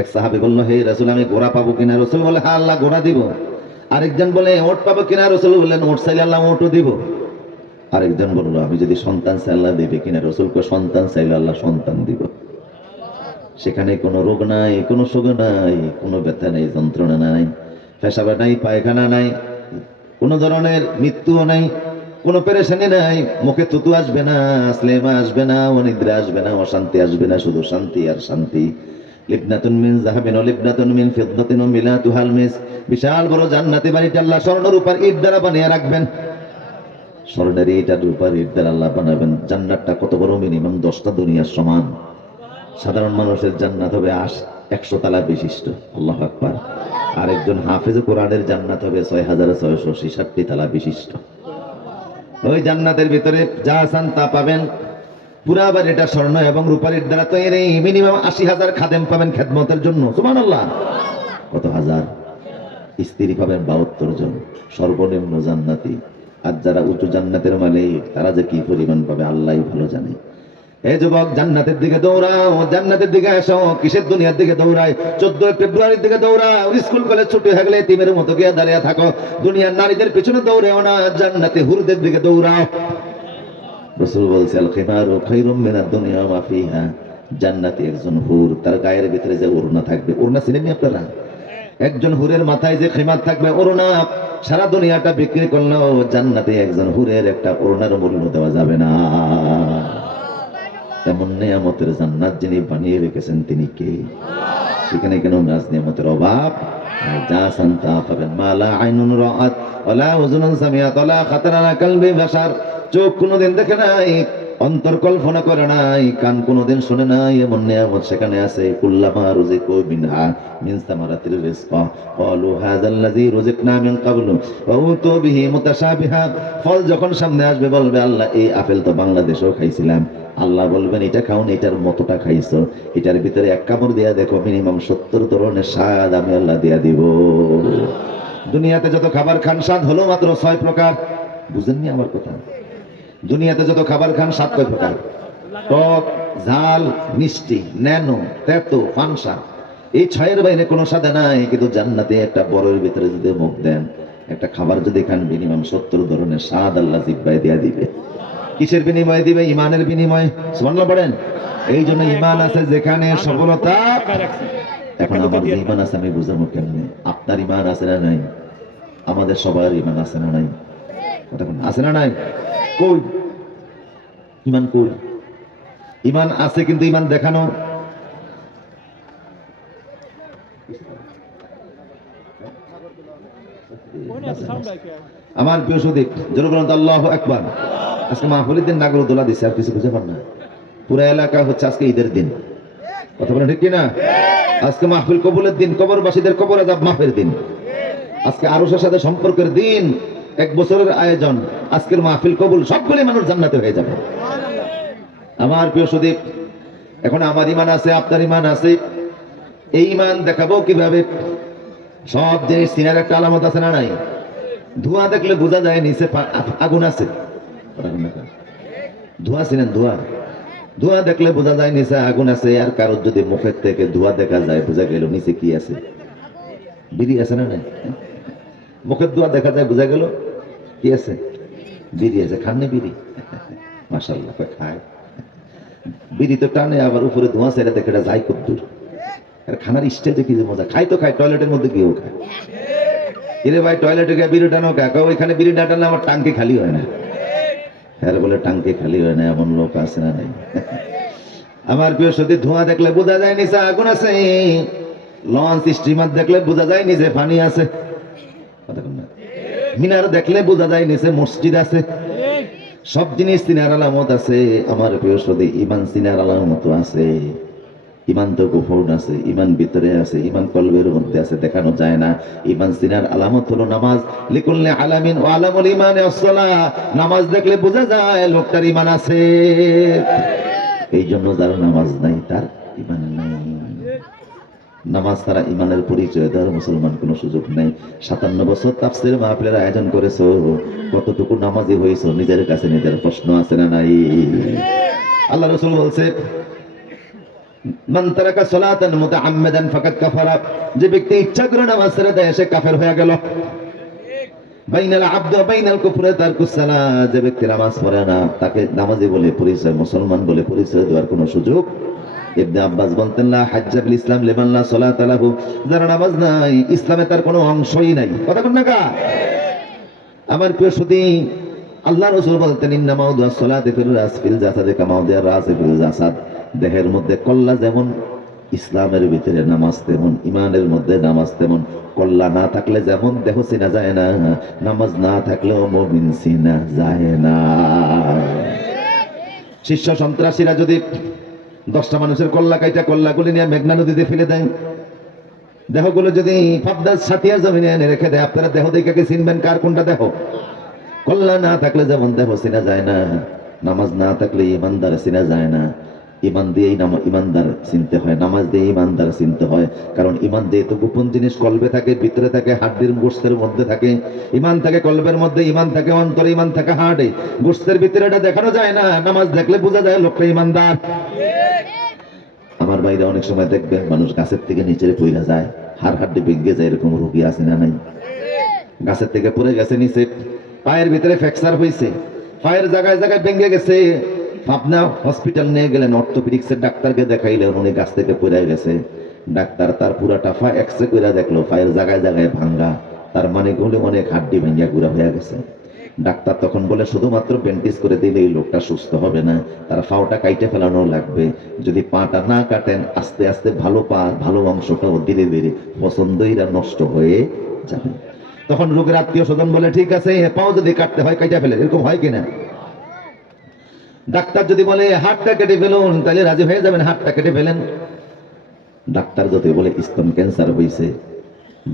এক সাহাবী বলল, হে রাসূল আমি ঘোড়া পাবো কিনা? রাসূল বলে, হ্যাঁ আল্লাহ ঘোড়া দিব। আরেকজন বলে ওট পাবো কিনা? রাসূল বললেন ওট চাইলে আল্লাহ ওটও দিব। আরেকজন বলল আমি যদি সন্তান চাই আল্লাহ দিবে কিনা? রাসূল কয় সন্তান চাইলে আল্লাহ সন্তান দিব। সেখানে কোনো রোগ নাই, কোনো শোক নাই, কোনো ব্যথা নাই, যন্ত্রণা নাই, পেশাব নাই, পায়খানা নাই, কোনো ধরনের মৃত্যুও নাই, কোনো পেরেশানি নাই, মুখে থুতু আসবে না, স্লেমা আসবে না, অনিদ্রা আসবে না, অশান্তি আসবে না, শুধু শান্তি আর শান্তি। লিবনাতুন মিন যাহাবিন ওয়া লিবনাতুন মিন ফিদ্দাতিন ওয়া মিলাতুহাল মিস। বিশাল বড় জান্নাতি বাড়িটা আল্লাহ স্বর্ণ রূপার ইট দ্বারা বানিয়ে রাখবেন। স্বর্ণের ইট আর রূপার ইট দ্বারা আল্লাহ বানাবেন। জান্নাতটা কত বড়? মিনিমাম 10টা দুনিয়ার সমান। সাধারণ মানুষের জান্নাত হবে 100 তলা বিশিষ্ট। আল্লাহু আকবার। আর একজন হাফেজ কোরআনের জান্নাত হবে 6666 তলা বিশিষ্ট। ওই জান্নাতের ভিতরে যা চান তা পাবেন। পুরা বাড়িটা স্বর্ণ এবং রূপার দ্বারা তৈরি। মিনিমাম 80,000 খাদেম পাবেন খেদমতের জন্য। সুবহানাল্লাহ। কত হাজার? স্ত্রী পাবেন 72 জন, সর্বনিম্ন জান্নাতি। আর যারা উঁচু জান্নাতের মালিক তারা যে কি পরিমাণ পাবে আল্লাহই ভালো জানে। এই যুবক জান্নাতের দিকে দৌড়াও, জান্নাতের দিকে আসো। কিসের দুনিয়ার দিকে দৌড়াই? 14 ফেব্রুয়ারির দিকে দৌড়াও। স্কুল কলেজ ছুটি হয়ে গেলে এতিমের মতো গিয়ে দাঁড়িয়ে থাকো। দুনিয়ার নারীদের পিছনে দৌড়াও না, জান্নাতে হুরদের দিকে দৌড়াও। রাসূল বলছে আল খিমারু খায়রুম মিনাদ দুনিয়া ওয়া মা ফিহা। জান্নাতে একজন হুর, তার গায়ের ভিতরে যে ওড়না থাকবে, ওড়না চিনেন আপনারা? একজন হুরের মাথায় যে খিমার থাকবে, ওড়না, সারা দুনিয়াটা বিক্রি করলেও জান্নাতে একজন হুরের একটা ওড়নার মূল্য দেওয়া যাবে না। এমন নিয়ামতের জান্নাত যিনি বানিয়ে রেখেছেন তিনি কে? সেখানে কেন নাজ নিয়ামতের অভাব? যা চান তা পাবেন। মালা আইনুন রাআত ওয়ালা উযুনুন সামিআত ওয়ালা খাতারা আলা কলবি বাশার। চোখ কোনোদিন দেখে নাই, অন্তর কল্পনা করে নাই, কান কোনোদিন শুনে নাই, এমন নিয়ামত সেখানে আছে। কুল্লামা রুজিকু মিনহা মিন সামারাতির রিজকা ক্বালু হাযাল্লাযী রুজিকনা মিন ক্বাবলু ওয়া উতু বিহি মুতাশাবিহা। ফল যখন সামনে আসবে বলবে আল্লাহ এই আপেল তো বাংলাদেশেও খাইছিলাম। আল্লাহ বলবেন এটা খাওন, এটার মতটা খাইছো, এটার ভিতরে এক কামড় দিয়া দেখো মিনিমাম 70 ধরনের স্বাদ আমি আল্লাহ দিয়া দিব। দুনিয়াতে যত খাবার খান স্বাদ হলো মাত্র 6 প্রকার। বুঝেননি আমার কথা? দুনিয়াতে যত খাবার খান 7 প্রকার: টক, ঝাল, মিষ্টি, ন্যানো, তেতো, ফানসা। এই 6-এর বাইরে কোনো স্বাদ নাই। কিন্তু জান্নাতে একটা বড়ের ভিতরে যদি মুখ দেন, একটা খাবার যদি খান, মিনিমাম 70 ধরনের স্বাদ আল্লাহ জিহ্বায় দিয়া দিবে। কিসের বিনিময়ে দিবে? ইমানের বিনিময়ে। সুবহানাল্লাহ পড়েন। এই জন্য ইমান আছে যেখানে সফলতা। এখন আমার যে ইমান আছে আমি বুঝাবো কেমনে? আপনার ইমান আছে না নাই? আমাদের সবার ইমান আছে না নাই? কথা আছে না নাই? কই ইমান কই? ইমান আছে কিন্তু ইমান দেখানো আমার প্রিয় সুদীপ জোরে বলুন তো আল্লাহু আকবার। আজকে মাহফিলের দিন নাগরদোলা দিচ্ছে, আর কিছু বুঝে পান না। পুরা এলাকা হচ্ছে আজকে ঈদের দিন, কথা বলেন ঠিক কিনা? আজকে মাহফিল কবুলের দিন, কবরবাসীদের কবর আযাব মাফের দিন, আজকে আরশের সাথে সম্পর্কের দিন, 1 বছরের আয়োজন, আজকের মাহফিল কবুল, সবগুলি মানুষ জান্নাতে হয়ে যাবে। আমার প্রিয় সুদীপ, এখন আমার ইমান আছে, আপনার ইমান আছে, এই ইমান দেখাবো কিভাবে? সব জিনিস চিনার একটা আলামত আছে না নাই? ধোঁয়া দেখলে বোঝা যায় নিচে আগুন আছে। ধোঁয়া চিনেন? ধোঁয়া দেখলে বোঝা যায় নিচে আগুন আছে। আর কারোর যদি মুখের থেকে ধোঁয়া দেখা যায়, বোঝা গেল নিচে কি আছে? বিড়ি আছে না নাই? মুখের ধোঁয়া দেখা যায়, বোঝা গেল কি আছে? বিড়ি আছে। খাননি বিড়ি? মাশাআল্লাহ, খায়। বিড়ি তো টানে, আবার উপরে ধোঁয়া ছেড়ে দেখে এটা যায় খুব দূর। আর খানার স্টেজে কি যে মজা! খাই তো খায়, টয়লেটের মধ্যে গিয়েও খায়। এরে ভাই, টয়লেটে গিয়ে বিড়ি টানো কাকা, ওইখানে বিড়ি না টানলে আমার টাঙ্কি খালি হয় না। হ্যাঁ বলে টাঙ্কি খালি হয় না, এমন লোক আছে না নাই? আমার প্রিয় সত্যি, ধোঁয়া দেখলে বোঝা যায় নিচে আগুন আছে। লঞ্চ স্টিমার দেখলে বোঝা যায় নিচে পানি আছে। মিনার দেখলে বোঝা যায় নিচে মসজিদ আছে। সব জিনিস চিনার আলামত আছে। আমার প্রিয় সত্যি, ইমান চিনার আলামত আছে। ইমান তো গোপন আছে, ইমান ভিতরে আছে, ইমান কলবের মধ্যে আছে, দেখানো যায় না। ইমান চিনার আলামত হলো নামাজ। লিকুল্লি আলামিন ওয়া আলামুল ইমানে আস-সালাহ। নামাজ দেখলে বোঝা যায় লোকটার ইমান আছে। এই জন্য যার নামাজ নাই তার ইমান নাই। নামাজ ছাড়া ইমানের পরিচয় দেওয়ার মুসলমান কোনো সুযোগ নেই। 57 বছর তাফসীর মাহফিলের আয়োজন করেছো, কতটুকু নামাজি হয়েছো? নিজের কাছে নিজের প্রশ্ন আছে না নাই? আল্লাহ রাসূল বলছে, মান তারাকা সালাতান মুতাআম্মিদান ফাকাদ কাফারা। যে ব্যক্তি ইচ্ছা করে নামাজ ছেড়ে দেয় সে কাফের হয়ে গেল। বাইনাল আবদু ওয়া বাইনাল কুফরি তারকুস সালাত। যে ব্যক্তি নামাজ পড়ে না তাকে নামাজি বলে পরিচয়, মুসলমান বলে পরিচয় দেওয়ার কোনো সুযোগ। ইবনে আব্বাস বলতেন, লা হাজ্জা ফিল ইসলাম লিমান লা সালাতা লাহু। যার নামাজ নাই, ইসলামে তার কোনো অংশই নাই। কথা বলেন না কা? আমার প্রিয় সুধী, আল্লাহ রাসূল বলতেন, ইন্না মাউদুস সালাতি ফিল রাস ফিল জাসাদি কা মাউদিয়ার রাস ফিল জাসাদ। দেহের মধ্যে কল্লা যেমন, ইসলামের ভিতরে নামাজ তেমন, ইমানের মধ্যে নামাজ তেমন। কল্লা না থাকলে যেমন দেহ চিনা যায় না, নামাজ না থাকলেও মুমিন চিনা যায় না। শিষ্য সন্ত্রাসীরা যদি 10টা মানুষের কল্লা কাইটা কল্লাগুলি নিয়ে মেঘনা নদীতে ফেলে দেয়, দেহগুলো যদি পাবদার সাথিয়া জমিনে এনে রেখে দেয়, আপনারা দেহ দেখে চিনবেন কার কোনটা দেহ? কল্লা না থাকলে যেমন দেহ চিনা যায় না, নামাজ না থাকলে ইমানদার চিনা যায় না। ইমান দিয়েই ইমানদার চিনতে হয়, নামাজ দিয়ে ইমানদার চিনতে হয়। কারণ ইমান দিয়ে তো গোপন জিনিস কলবে থাকে, ভিতরে থাকে, হাড়ের গোশতের মধ্যে থাকে। ইমান থাকে কলবের মধ্যে, ইমান থাকে অন্তরে, ইমান থাকে হাড়ে, গোশতের ভিতরে। এটা দেখানো যায় না, নামাজ দেখলে বোঝা যায় লোকটা ইমানদার। আমার বাইরে অনেক সময় দেখবেন মানুষ গাছের থেকে নিচে পড়ে যায়, হাড় হাড্ডি ভেঙে যায়, এরকম রোগী আছে না নাই? গাছের থেকে পড়ে গেছে নিচে, পায়ের ভিতরে ফ্র্যাকচার হয়েছে, পায়ের জায়গায় জায়গায় ভেঙে গেছে। পাবনা হসপিটাল নিয়ে গেলেন, অর্থোপেডিক্সের ডাক্তারকে দেখাইলেন, উনি গাছ থেকে পড়ে গেছে। ডাক্তার তার পুরাটা পা এক্সরে করে দেখলো, পায়ের জায়গায় জায়গায় ভাঙ্গা, তার মানে গুলো অনেক হাড্ডি ভেঙে গুঁড়া হয়ে গেছে। ডাক্তার তখন বলে, শুধুমাত্র ব্যান্ডেজ করে দিলে এই লোকটা সুস্থ হবে না, তার পাওটা কাইটে ফেলানো লাগবে। যদি পাটা না কাটেন, আস্তে আস্তে ভালো পা, ভালো অংশটাও ধীরে ধীরে পছন্দইরা নষ্ট হয়ে যাবে। তখন রোগের আত্মীয় স্বজন বলে, ঠিক আছে, পাও যদি কাটতে হয় কাইটা ফেলে। এরকম হয় কিনা? ডাক্তার যদি বলে হাতটা কেটে ফেলুন, তাহলে রাজি হয়ে যাবেন, হাতটা কেটে ফেলেন। ডাক্তার যদি বলে স্তন ক্যান্সার হয়েছে,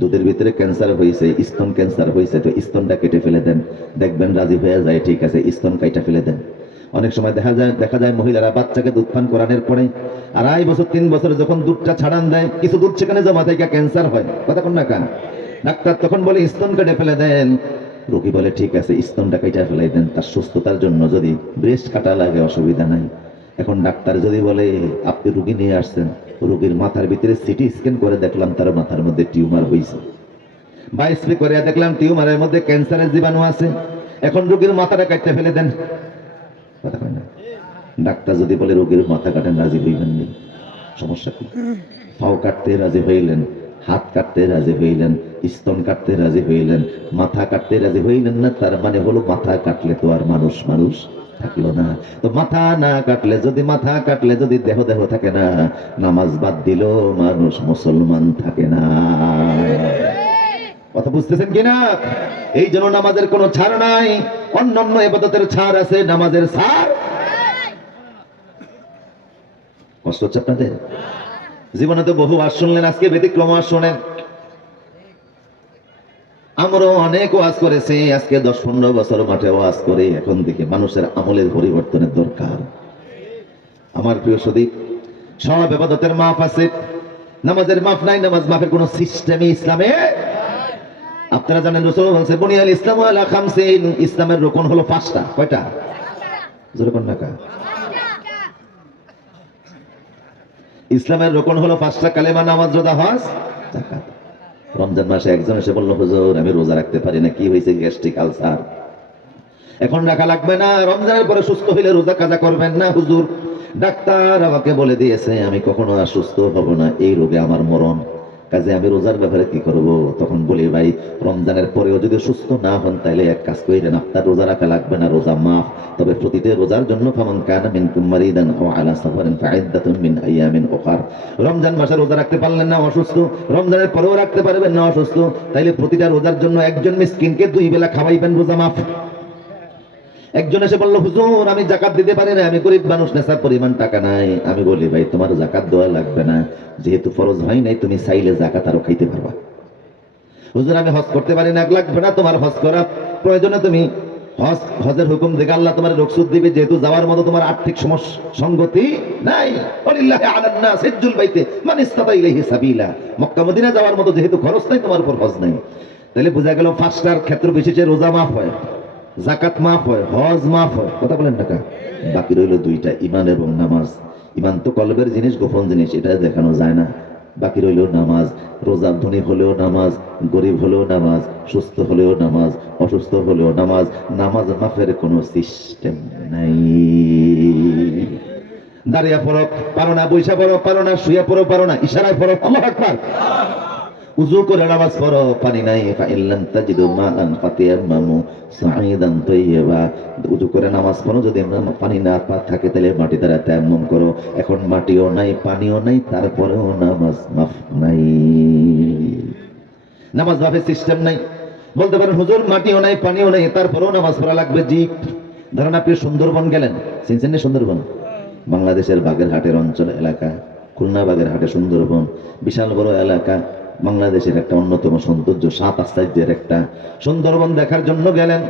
দুধের ভিতরে ক্যান্সার হয়েছে, স্তন ক্যান্সার হয়েছে, তো স্তনটা কেটে ফেলে দেন, দেখবেন রাজি হয়ে যায়, ঠিক আছে, স্তন কাইটা ফেলে দেন। অনেক সময় দেখা যায় মহিলারা বাচ্চাকে দুধ পান করানোর পরে 2.5 বছর 3 বছর যখন দুধটা ছাড়ান দেয়, কিছু দুধ সেখানে জমা থেকে ক্যান্সার হয়। কথা কোন না কান? ডাক্তার তখন বলে স্তন কেটে ফেলে দেন। রোগী বলে, ঠিক আছে, স্তনটা কেটে ফেলাই দেন, তার সুস্থতার জন্য যদি ব্রেস্ট কাটা লাগে অসুবিধা নাই। এখন ডাক্তার যদি বলে, আপনি রোগী নিয়ে আসছেন, রোগীর মাথার ভিতরে সিটি স্ক্যান করে দেখলাম তার মাথার মধ্যে টিউমার হয়েছে, বায়োপসি করে দেখলাম টিউমারের মধ্যে ক্যান্সারের জীবাণু আছে, এখন রোগীর মাথাটা কাটতে ফেলে দেন। কথা হয় না? ডাক্তার যদি বলে রোগীর মাথা কাটেন, রাজি হইবেন নি? সমস্যা কি? পাও কাটতে রাজি হইলেন, হাত কাটতে রাজি হইলেন, স্তন কাটতে রাজি হইলেন, মাথা কাটতে রাজি হইলেন না, তার মানে হলো মাথা কাটলে তো আর মানুষ থাকলো না। তো মাথা না কাটলে যদি, মাথা কাটলে যদি দেহ দেহ থাকে না, নামাজ বাদ দিল মানুষ মুসলমান থাকে না। কথা বুঝতেছেন কিনা? এই জন্য নামাজের কোনো ছাড় নাই, অন্যান্য ইবাদতের ছাড় আছে, নামাজের ছাড়। কষ্ট হচ্ছে আপনাদের? জীবনে তো বহু ওয়াজ শুনলেন, আজকে ব্যতিক্রম ওয়াজ শোনেন। আমরাও অনেক ওয়াজ করেছি, আজকে 10-15 বছর মাঠে ওয়াজ করে এখন দেখি মানুষের আমলের পরিবর্তনের দরকার। আমার প্রিয় সদীপ, সব ইবাদতের মাপ আছে, নামাজের মাপ নাই। নামাজ মাপের কোন সিস্টেমই ইসলামে। আপনারা জানেন রাসূল বলেছেন বুনিয়াল ইসলামু আলা খামসিন, ইসলামের রকম হলো 5টা। কয়টা? জোরে কোন নাকা? ইসলামের রকম হলো 5টা, কালেমা, নামাজ, রোজা, হজ, যাকাত। রমজান মাসে একজন এসে বলল, হুজুর আমি রোজা রাখতে পারি না, কি হয়েছে? Gastric ulcer. এখন রাখা লাগবে না, রমজানের পরে সুস্থ হইলে রোজা কাজা করবেন না। হুজুর ডাক্তার আমাকে বলে দিয়েছে আমি কখনো আর সুস্থ হব না, এই রোগে আমার মরণ, কাজে আমি রোজার ব্যাপারে কি করব? তখন বলি, ভাই রমজানের পরেও যদি সুস্থ না হন তাহলে এক কাজ করেন, আপনার রোজা রাখা লাগবে না, রোজা মাফ। তবে প্রতিটা রোজার জন্য ফামান কানা মিনকুম মারিদান আও আলা সাফারিন ফাইদ্দাতুম মিন আইয়ামিন উখার। রমজান মাসে রোজা রাখতে পারলেন না, অসুস্থ, রমজানের পরেও রাখতে পারবেন না, অসুস্থ, তাইলে প্রতিটা রোজার জন্য একজন মিসকিনকে 2 বেলা খাওয়াইবেন, রোজা মাফ। একজন এসে বলল, হুজুর আমি যাকাত দিতে পারি না, আমি গরিব মানুষ, নেশার পরিমাণ টাকা নাই। আমি বলি, ভাই তোমার যাকাত দেওয়া লাগবে না, যেহেতু ফরজ হয় নাই, তুমি চাইলে যাকাত আরো খাইতে পারবা। হুজুর আমি হজ করতে পারি না, লাগবে না, তোমার হজ করা প্রয়োজনে তুমি হজের হুকুম দেখে আল্লাহ তোমার রুখসত দিবে, যেহেতু যাওয়ার মতো তোমার আর্থিক সঙ্গতি নাই। ওয়ালিল্লাহি আলান নাস হিজ্জুল বাইতি মান ইসতাতা ইলাইহি সাবিলা। মক্কা মদিনা যাওয়ার মতো যেহেতু খরচ নাই, তোমার উপর হজ নাই। তাহলে বোঝা গেল 5টার ক্ষেত্র বিশেষে রোজা মাফ হয়, যাকাত মাফ হয়, হজ মাফ হয়। কথা বলেন না? বাকি রইল 2টা, ঈমান এবং নামাজ। ঈমান তো কলবের জিনিস, গোপন জিনিস, এটা দেখানো যায় না। বাকি রইল নামাজ। রোজা ধনী হলেও নামাজ, গরিব হলেও নামাজ, সুস্থ হলেও নামাজ, অসুস্থ হলেও নামাজ। নামাজ মাফের কোনো সিস্টেম নাই। দাঁড়িয়ে পড়ো পারো না, বৈশা পড়ো পারো না, শুয়ে পড়ো পারো না, ইশারায় পড়ো আল্লাহু আকবার। উযু করে নামাজ পড়ো, পানি নাই, ফাইল্লাম তাজিদু মাআন ফাতিয়াম্মামু সাঈদান তাইয়্যিবা। উযু করে নামাজ পড়ো, যদি পানি না থাকে তাহলে মাটি দ্বারা তায়াম্মুম করো। এখন মাটিও নাই, পানিও নাই, তারপরেও নামাজ মাফ নাই। নামাজ মাফের সিস্টেম নাই। বলতে পারেন হুজুর মাটিও নাই, পানিও নাই, তারপরেও নামাজ পড়া লাগবে। জি, ধরেন আপনি সুন্দরবন গেলেন, চিনছেন না সুন্দরবন? বাংলাদেশের বাগেরহাটের অঞ্চল এলাকা, খুলনা বাগেরহাটে সুন্দরবন, বিশাল বড় এলাকা, বাংলাদেশের একটা অন্যতম সৌন্দর্য, 7 আশ্চর্যের একটা। সুন্দরবন দেখার জন্য গেলেন,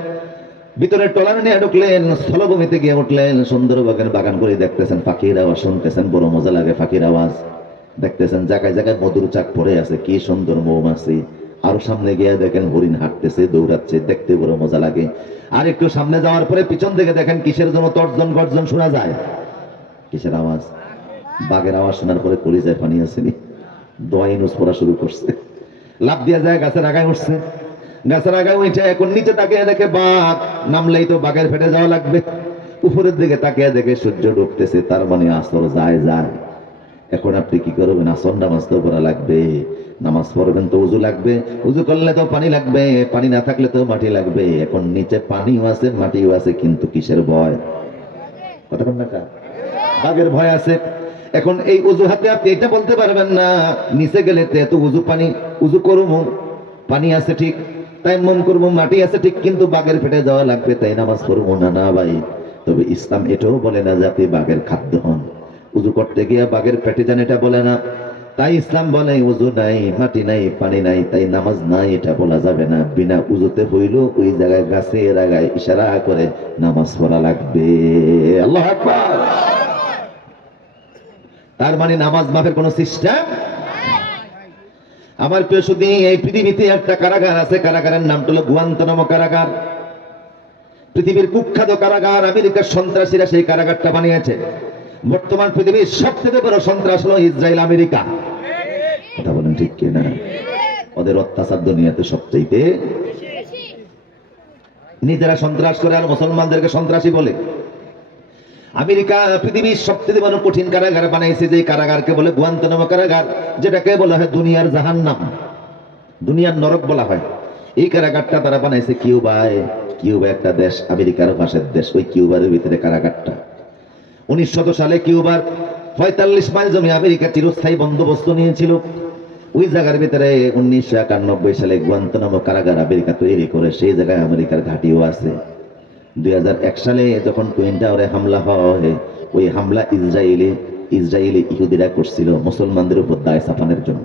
ভিতরে ট্রলার নিয়ে ঢুকলেন, স্থলভূমিতে গিয়ে উঠলেন, সুন্দরবনের বাগান করে দেখতেছেন, পাখির আওয়াজ শুনতেছেন, বড় মজা লাগে পাখির আওয়াজ দেখতেছেন। জায়গায় জায়গায় মধুর চাক পড়ে আছে, কি সুন্দর মৌমাছি। আরো সামনে গিয়ে দেখেন হরিণ হাঁটতেছে, দৌড়াচ্ছে, দেখতে বড় মজা লাগে। আর একটু সামনে যাওয়ার পরে পিছন থেকে দেখেন কিসের জন্য তর্জন গর্জন শোনা যায়। কিসের আওয়াজ? বাঘের আওয়াজ শোনার পরে কলিজায় পানি আসেনি, দোয়া ইউনূস পড়া শুরু করছে, লাফ দিয়ে যায় গাছের আগায় উঠছে। গাছের আগায় উঠে এখন নিচে তাকিয়ে দেখে বাঘ, নামলেই তো বাঘের ফেটে যাওয়া লাগবে। উপরের দিকে তাকিয়ে দেখে সূর্য ডুবতেছে, তার মানে আসর যায়। এখন আপনি কি করবেন? আসর নামাজ তো পড়া লাগবে, নামাজ পড়বেন তো উযু লাগবে, উযু করলে তো পানি লাগবে, পানি না থাকলে তো মাটি লাগবে। এখন নিচে পানিও আছে, মাটিও আছে, কিন্তু কিসের ভয়? কথা বল না, বাঘের ভয় আছে। এখন এই উযুহাতে আপনি এটা বলতে পারবেন না নিচে গেলে তো উযু পানি, উযু করবো পানি আছে ঠিক, তায়াম্মুম করবো মাটি আছে ঠিক, কিন্তু বাঘের পেটে যাওয়া লাগবে, তাই নামাজ পড়বো না। না ভাই, তবে ইসলাম এটাও বলে না যে আপনি বাঘের খাদ্য হন। উযু করতে গিয়ে বাঘের পেটে যান এটা বলে না। তাই ইসলাম বলে উযু নাই, মাটি নাই, পানি নাই, তাই নামাজ নাই, এটা বলা যাবে না। বিনা উযুতে হইল ওই জায়গায় গাছের আগায় ইশারা করে নামাজ পড়া লাগবে। আল্লাহু আকবার। তার মানে নামাজ মাফের কোন সিস্টেম। আমার প্রিয় সুধী, এই পৃথিবীতে একটা কারাগার আছে, কারাগারের নাম হলো গুয়ান্তানামো কারাগার। পৃথিবীর কুখ্যাত কারাগার, আমেরিকার সন্ত্রাসীরা সেই কারাগারটা বানিয়েছে। বর্তমান পৃথিবীর সবথেকে বড় সন্ত্রাস হলো ইসরায়েল, আমেরিকা। কথা বলেন ঠিক কিনা? ওদের অত্যাচার দুনিয়াতে সবচেয়ে, নিজেরা সন্ত্রাস করে আর মুসলমানদেরকে সন্ত্রাসী বলে। আমেরিকা পৃথিবীর সবচেয়ে বড় কঠিন কারাগার বানাইছে, যে কারাগারকে বলে গুয়ান্তানামো কারাগার, যেটাকে বলা হয় দুনিয়ার জাহান্নাম, দুনিয়ার নরক বলা হয়। এই কারাগারটা তারা বানাইছে কিউবায়। কিউবা একটা দেশ, আমেরিকার পাশের দেশ, ওই কিউবার ভিতরে কারাগারটা। 1900 সালে কিউবার 45 মাইল জমি আমেরিকা চিরস্থায়ী বন্দোবস্ত নিয়েছিল। ওই জায়গার ভিতরে 1991 সালে গুয়ান্তানামো কারাগার আমেরিকা তৈরি করে, সেই জায়গায় আমেরিকার ঘাঁটিও আছে। 2001 সালে যখন টুইন টাওয়ারে হামলা হয়, ওই হামলা ইসরায়েলি ইহুদিরা করছিল মুসলমানদের উপর দায় চাপানোর জন্য।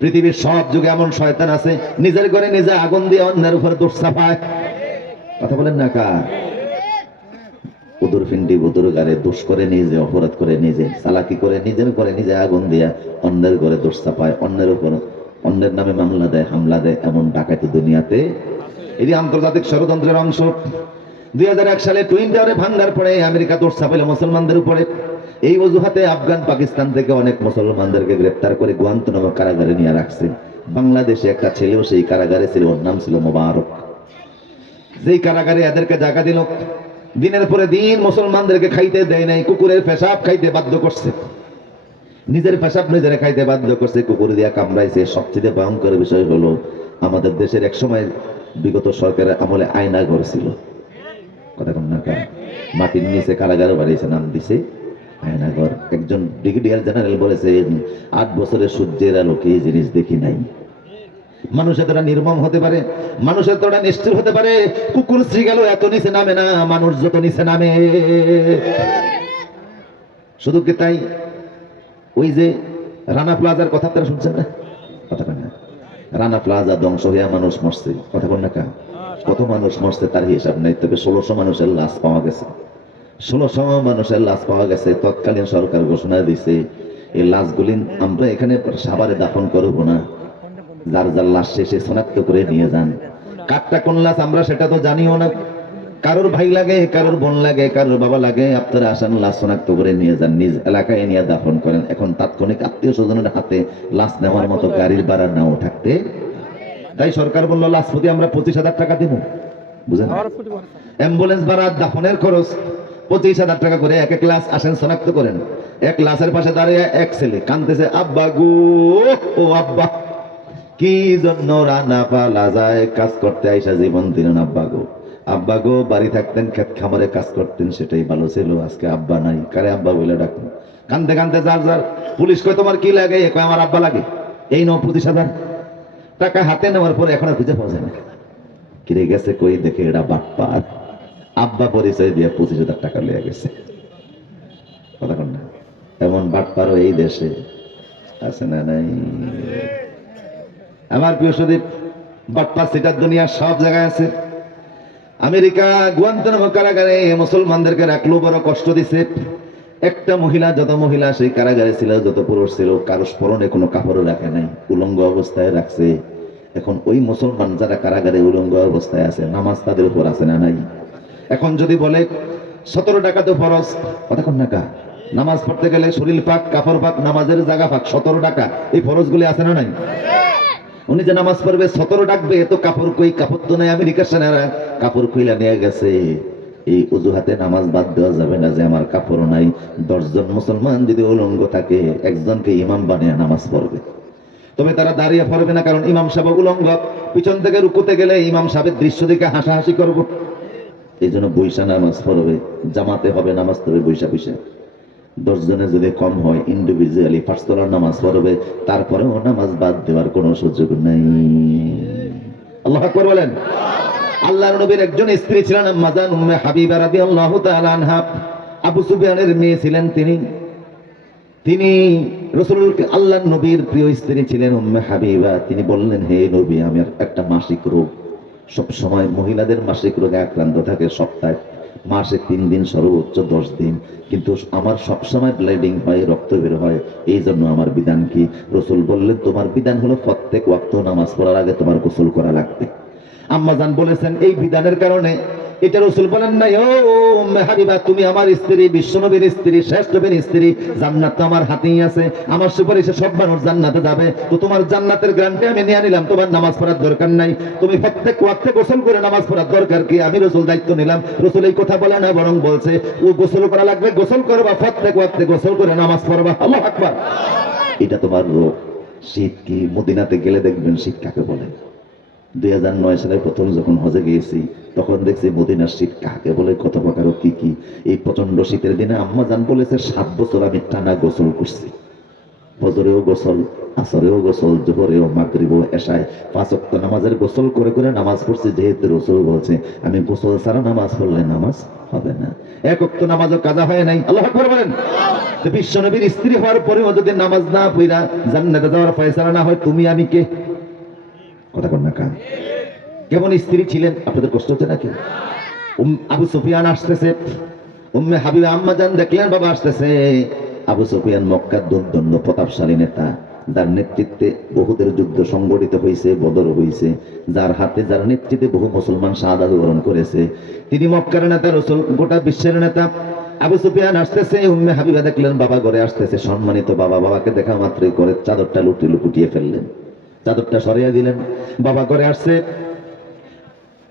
পৃথিবীর সব যুগে এমন শয়তান আছে নিজের ঘরে নিজে আগুন দিয়ে অন্যের উপর দোষ চাপায়। কথা বলেন না কার? উদুর ফিন্ডি বুদুর গারে দোষ করে নিজে, অপরাধ করে নিজে, চালাকি করে নিজের ঘরে নিজে আগুন দিয়া অন্যের ঘরে দোষ চাপায়, অন্যের উপর অন্যের নামে মামলা দেয়, হামলা দেয়। এমন ডাকাতি দুনিয়াতে, এটি আন্তর্জাতিক ষড়যন্ত্রের অংশ। 2001 সালে টুইন টাওয়ারে ভাঙ্গার পরে আমেরিকা দোষ চাপাইল মুসলমানদের উপরে। এই অজুহাতে আফগান পাকিস্তান থেকে অনেক মুসলমানদেরকে গ্রেপ্তার করে গুয়ান্তানামো কারাগারে নিয়ে রাখছে। বাংলাদেশে একটা ছেলেও সেই কারাগারে ছিল, ওর নাম ছিল মোবারক। যেই কারাগারে এদেরকে জায়গা দিল, দিনের পরে দিন মুসলমানদেরকে খাইতে দেয় নাই, কুকুরের পেশাব খাইতে বাধ্য করছে, নিজের পেশাব নিজের খাইতে বাধ্য করছে, কুকুর দিয়া কামড়াইছে। সবচেয়ে ভয়ঙ্কর বিষয় হলো, আমাদের দেশের এক সময় বিগত সরকারের আমলে আয়নাঘর ছিল। কথা কন না কেন? মাটির নিচে কারাগারে বাড়িয়েছে, নাম দিছে আয়নাঘর। একজন ব্রিগেডিয়ার জেনারেল বলেছেন, 8 বছরের সূর্যের আলোকে এই জিনিস দেখি নাই। মানুষ এতটা নির্মম হতে পারে, মানুষ এতটা নিষ্ঠুর হতে পারে। কুকুর শ্রীগাল এত নিচে নামে না, মানুষ যত নিচে নামে। শুধু কি তাই? ওই যে রানা প্লাজার কথা আপনারা শুনছেন না? কথা বলেন না? রানা প্লাজা ধ্বংস হইয়া মানুষ মরছে। কথা বলেন না কা? কত মানুষ মরছে তার হিসাব নেই, তবে 1600 মানুষের লাশ পাওয়া গেছে। 1600 মানুষের লাশ পাওয়া গেছে। তৎকালীন সরকার ঘোষণা দিছে, এই লাশগুলি আমরা এখানে সাভারে দাফন করবো না, যার যার লাশ শেষে শনাক্ত করে নিয়ে যান। কারটা কোন লাশ আমরা সেটা তো জানিও না। কারোর ভাই লাগে, কারোর বোন লাগে, কারোর বাবা লাগে, আপনারা আসান লাশ শনাক্ত করে নিয়ে যান, নিজ এলাকায় নিয়ে দাফন করেন। এখন তাৎক্ষণিক আত্মীয় স্বজনের হাতে লাশ নেওয়ার মতো গাড়ির ভাড়া নাও থাকতে, তাই সরকার বললো লাশ প্রতি আমরা 25,000 টাকা দিব। বুঝেন? অ্যাম্বুলেন্স ভাড়া, দাফনের খরচ 25,000 টাকা করে। এক লাশ আসেন শনাক্ত করেন। এক লাশের পাশে দাঁড়িয়ে এক ছেলে কাঁদতেছে, আব্বা গো, ও আব্বা, কি জন্য রানা পালা যায় কাজ করতে আইসা জীবন দিলেন আব্বা গো। আব্বা গো বাড়ি থাকতেন, ক্ষেত খামারে কাজ করতেন, সেটাই ভালো ছিল। আজকে আব্বা নাই, কারে আব্বা বলে ডাকুন। কান্দতে কান্দতে যার যার। পুলিশ কয় তোমার কি লাগে? কয় আমার আব্বা লাগে। এই নাও 25,000 টাকা হাতে নেওয়ার পরে এখন আর খুঁজে পাওয়া যায় না। কিরে গেছে কই? দেখে এটা বাপ্পার আব্বা পরিচয় দিয়ে 25,000 টাকা লিয়ে গেছে। কথা কন না? এমন বাটপারও এই দেশে আছে না নাই? আমার প্রিয় সুদীপ, বাটপার সিটার দুনিয়া সব জায়গায় আছে। আমেরিকা গুয়ান্তানামো কারাগারে মুসলমানদেরকে রাখলো, বড় কষ্ট দিছে। একটা মহিলা, যত মহিলা সেই কারাগারে ছিল, যত পুরুষ ছিল, কারো পরনে কোনো কাপড় রাখে নাই, উলঙ্গ অবস্থায় রাখছে। এখন ওই মুসলমান যারা কারাগারে উলঙ্গ অবস্থায় আছে, নামাজ তাদের উপর আছে না নাই? এখন যদি বলে 17 টাকা তো ফরজ, কতক্ষণ টাকা নামাজ পড়তে গেলে শরীর পাক, কাপড় পাক, নামাজের জায়গা পাক, 17 টাকা, এই ফরজগুলি আছে না নাই? উনি যে নামাজ পড়বে 17 ডাকবে, তো কাপড় কই? কাপড় তো নাই। আমেরিকার সেনারা কাপড় খুইলা নিয়ে গেছে। এই অজুহাতে নামাজ বাদ দেওয়া যাবে না যে আমার কাপড় নাই। 10 জন মুসলমান যদি উলঙ্গ থাকে, একজনকে ইমাম বানিয়ে নামাজ পড়বে। তবে তারা দাঁড়িয়ে পড়বে না, কারণ ইমাম সাহেব উলঙ্গ। পিছন থেকে রুকুতে গেলে ইমাম সাহেবের দৃশ্য দেখে হাসাহাসি করবো। এই জন্য বৈশা নামাজ পড়বে, জামাতে হবে নামাজ পড়বে বৈশা বৈশা। 10 জনে যদি কম হয়, ইন্ডিভিজুয়ালি পাঁচতলার নামাজ পড়বে, তারপরেও নামাজ বাদ দেওয়ার কোনো সুযোগ নেই। আল্লাহু আকবার বলেন। আল্লাহর নবীর একজন স্ত্রী ছিলেন আম্মা জান উম্মে হাবিবা রাদিয়াল্লাহু তাআলা আনহা। আবু সুফিয়ানের মেয়ে ছিলেন তিনি রাসূলুল্লাহ আল্লাহর নবীর প্রিয় স্ত্রী ছিলেন উম্মে হাবিবা। তিনি বললেন, হে নবী, আমার একটা মাসিক রোগ, সব সময় মহিলাদের মাসিক রোগে আক্রান্ত থাকে, সপ্তাহে মাসে 3 দিন, সর্বোচ্চ 10 দিন, কিন্তু আমার সবসময় ব্লিডিং হয়, রক্ত বের হয়। এই জন্য আমার বিধান কি? রাসূল বললেন, তোমার বিধান হলো প্রত্যেক ওয়াক্ত নামাজ পড়ার আগে তোমার গোসল করা লাগবে। আম্মা জান বলেছেন, এই বিধানের কারণে এটা রাসূল বলেন নাই, ও উম্মে হাবিবা, তুমি আমার স্ত্রী, বিশ্বনবীর স্ত্রী, শ্রেষ্ঠ নবীর স্ত্রী, জান্নাত তো আমার হাতেই আছে, আমার সুপারিশে সব মানুষ জান্নাতে যাবে, তো তোমার জান্নাতের গ্যারান্টি আমি নিয়ে নিলাম, তোমার নামাজ পড়ার দরকার নাই, তুমি প্রত্যেক ওয়াক্তে গোসল করে নামাজ পড়ার দরকার কি? আমি রাসূল দায়িত্ব নিলাম। রাসূল এই কথা বলে না, বরং বলছে, ও গোসল করা লাগবে, গোসল করবা, প্রত্যেক ওয়াক্তে গোসল করে নামাজ পড়বা। আল্লাহু আকবার। এটা তোমার রোগ। শীত কি? মদিনাতে গেলে দেখবেন শীত কাকে বলে। 2009 সালে প্রথম যখন হজে গিয়েছি তখন দেখছি মদিনার শীত কাকে বলে, কত প্রকার কি কি। এই প্রচন্ড শীতের দিনে আম্মা জান বলেছে 7 বছর আমি টানা গোসল করছি। ফজরেও গোসল, আসরেও গোসল, জোহরেও, মাগরিবেও, এশায় 5 ওয়াক্ত নামাজের গোসল করে করে নামাজ পড়ছি। যেহেতু রাসূল বলছে আমি গোসল ছাড়া নামাজ পড়লে নামাজ হবে না। 1 ওয়াক্ত নামাজও কাজা হয় নাই। আল্লাহু আকবার বলেন। তো বিশ্ব নবীর স্ত্রী হওয়ার পরেও যদি নামাজ না পড়া জান্নাতে যাওয়ার ফয়সালা না হয়, তুমি আমি কে? কথা কন না কা? কেমন স্ত্রী ছিলেন? আপনাদের কষ্ট হচ্ছে নাকি? আবু সুফিয়ান আসতেছে, উম্মে হাবিবা আম্মা জান দেখলেন বাবা আসতেছে। আবু সুফিয়ান মক্কার দুর্দণ্ড প্রতাপশালী নেতা, যার নেতৃত্বে বহুদের যুদ্ধ সংগঠিত হয়েছে, বদর হয়েছে, যার হাতে যার নেতৃত্বে বহু মুসলমান শাহাদাত বরণ করেছে। তিনি মক্কার নেতা, রাসূল গোটা বিশ্বের নেতা। আবু সুফিয়ান আসতেছে, উম্মে হাবিবা দেখলেন বাবা ঘরে আসতেছে। সম্মানিত বাবা, বাবাকে দেখা মাত্রই করে চাদরটা লুটিয়ে ফেললেন, চাদরটা সরিয়ে দিলেন। বাবা ঘরে আসছে,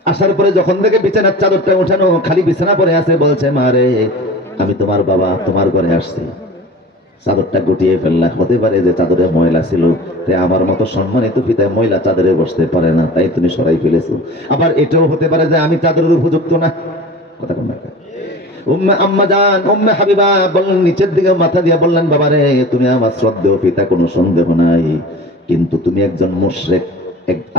আসার পরে যখন দেখে বিছানার চাদরটা উঠানো, খালি বিছানা পরে আছে, বলছে মা রে, আমি তোমার বাবা, তোমার ঘরে আসছি। চাদরটা গুটিয়ে ফেললা। হতে পারে যে চাদরে ময়লা ছিল, তাই আমার মতো সম্মানিত পিতা ময়লা চাদরে বসতে পারে না, তাই তুমি সরাই ফেলেছো। আবার এটাও হতে পারে যে আমি চাদরের উপযুক্ত না। কথা বল না। উম্মে আম্মা জান, উম্মে হাবিবা বললেন, নিচের দিকে মাথা দিয়ে বললেন, বাবা রে, তুমি আমার শ্রদ্ধেয় পিতা, কোনো সন্দেহ নাই, কিন্তু তুমি একজন মুশরিক।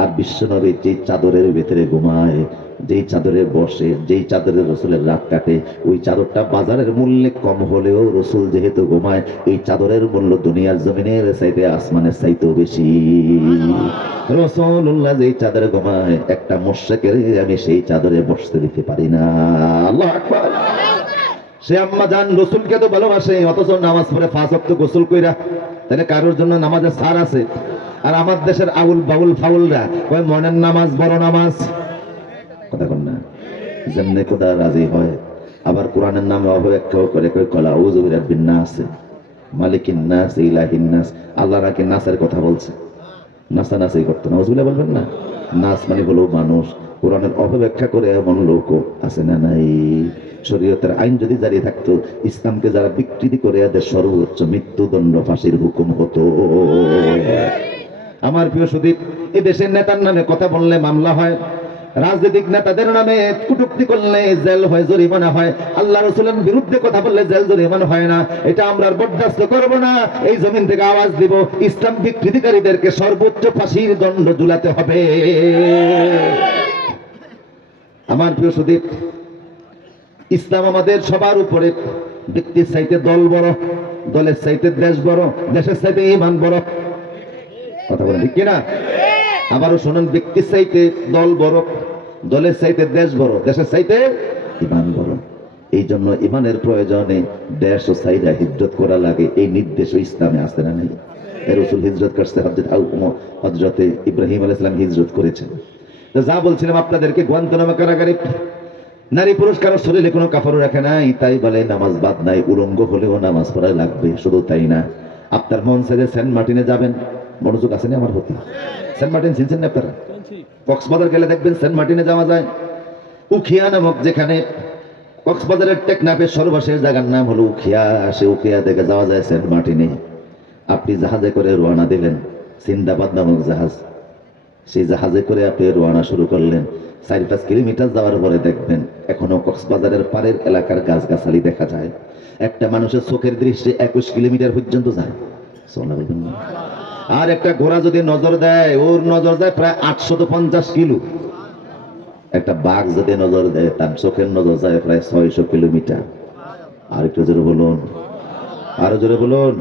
আর বিশ্বনবী যেই চাদরের ভিতরে ঘুমায়, যেই চাদরে বসে, যেই চাদরে রসুলের রাত কাটে, ওই চাদরটা বাজারের মূল্যে কম হলেও রসুল যেহেতু ঘুমায়, এই চাদরের মূল্য দুনিয়ার জমিনের চাইতে আসমানের চাইতেও বেশি। রাসূলুল্লাহ যেই চাদরে ঘুমায়, একটা মুশরিকের আমি সেই চাদরে বসতে দিতে পারি না। আল্লাহু আকবার। সে আম্মা জান রসুলকে তো ভালোবাসে, অথচ নামাজ পড়ে 5 ওয়াক্ত গোসল কইরা। তাহলে কারোর জন্য নামাজের ছাড় আছে? আর আমার দেশের আউল বাউল ফাউলরা কয় মনের নামাজ বড় নামাজ। কথা বল না। যেমনে খোদা রাজি হয়, আবার কোরআনের নামে অবব্যাখ্যাও করে, কয় কলা আউযু বিরাব্বিন নাস মালিকিন নাস ইলাহিন নাস। আল্লাহ নাকি নাসের কথা বলছে, নাচানাচি করতো না। নাউযুবিল্লাহ বলবেন না। নাস মানে হলো মানুষ। কোরআনের অপব্যাখ্যা করে এমন লোক আছে না নাই? শরীয়তের আইন যদি জারি থাকতো, ইসলামকে যারা বিকৃতি করে এদের সর্বোচ্চ মৃত্যুদণ্ড, ফাঁসির হুকুম হতো। আমার প্রিয় সুদীপ, এ দেশের নেতার নামে কথা বললে মামলা হয়, রাজনৈতিক নেতাদের নামে কটূক্তি করলে জেল হয়, জরিমানা হয়। আল্লাহ রাসূলের বিরুদ্ধে কথা বললে জেল জরিমানা হয় না। এটা আমরা বরদাস্ত করব না। এই জমিন থেকে আওয়াজ দিব, ইসলাম বিকৃতিকারীদেরকে সর্বোচ্চ ফাঁসির দণ্ড ঝুলাতে হবে। আমার প্রিয় সুদীপ, ইসলাম আমাদের সবার উপরে। ব্যক্তির চাইতে দল বড়, দলের চাইতে দেশ বড়, দেশের চাইতে ঈমান বড়। কথা বলেন ঠিক কিনা? আবারও শুনুন, ব্যক্তির চাইতে দল বড়, দলের চাইতে দেশ বড়, দেশের চাইতে ঈমান বড়। এই জন্য ঈমানের প্রয়োজনে দেশ ও চাইরা হিজরত করা লাগে। এই নির্দেশ ইসলামে আছে না নাই? রাসূল হিজরত করতে, হযরতে ইব্রাহিম আলাইহিস সালাম হিজরত করেছেন। তো যা বলছিলাম আপনাদেরকে, গুয়ান্তানামো কারাগারে নারী পুরুষ কারো শরীরে কোনো কাপড় রাখে নাই, তাই বলে নামাজ বাদ নাই। উলঙ্গ হলেও নামাজ পড়া লাগবে। শুধু তাই না, আপনার মন ছেড়ে সেন্ট মার্টিনে যাবেন। মনোযোগ আছে না আমার প্রতি? সেন্ট মার্টিন চিনছেন না আপনারা? কক্সবাজার গেলে দেখবেন সেন্ট মার্টিনে যাওয়া যায়। উখিয়া নামক, যেখানে কক্সবাজারের টেকনাফের সর্বশেষ জায়গার নাম হলো উখিয়া। সে উখিয়া থেকে যাওয়া যায় সেন্ট মার্টিনে। আপনি জাহাজে করে রওনা দিলেন, সিন্দাবাদ নামক জাহাজ। সেই জাহাজে করে আপনি রওনা শুরু করলেন। 4-5 কিলোমিটার যাওয়ার পরে দেখবেন এখনো কক্সবাজারের পাড়ের এলাকার গাছগাছালি দেখা যায়। একটা মানুষের চোখের দৃষ্টি 21 কিলোমিটার পর্যন্ত যায়। আর একটা ঘোড়া যদি নজর দেয়, ওর নজর যায় প্রায় 850 কিলো। একটা বাঘ যদি নজর দেয়, তার চোখের নজর যায় প্রায় 600 কিলোমিটার। আর একটু জোরে বলুন, আরো জোরে বলুন।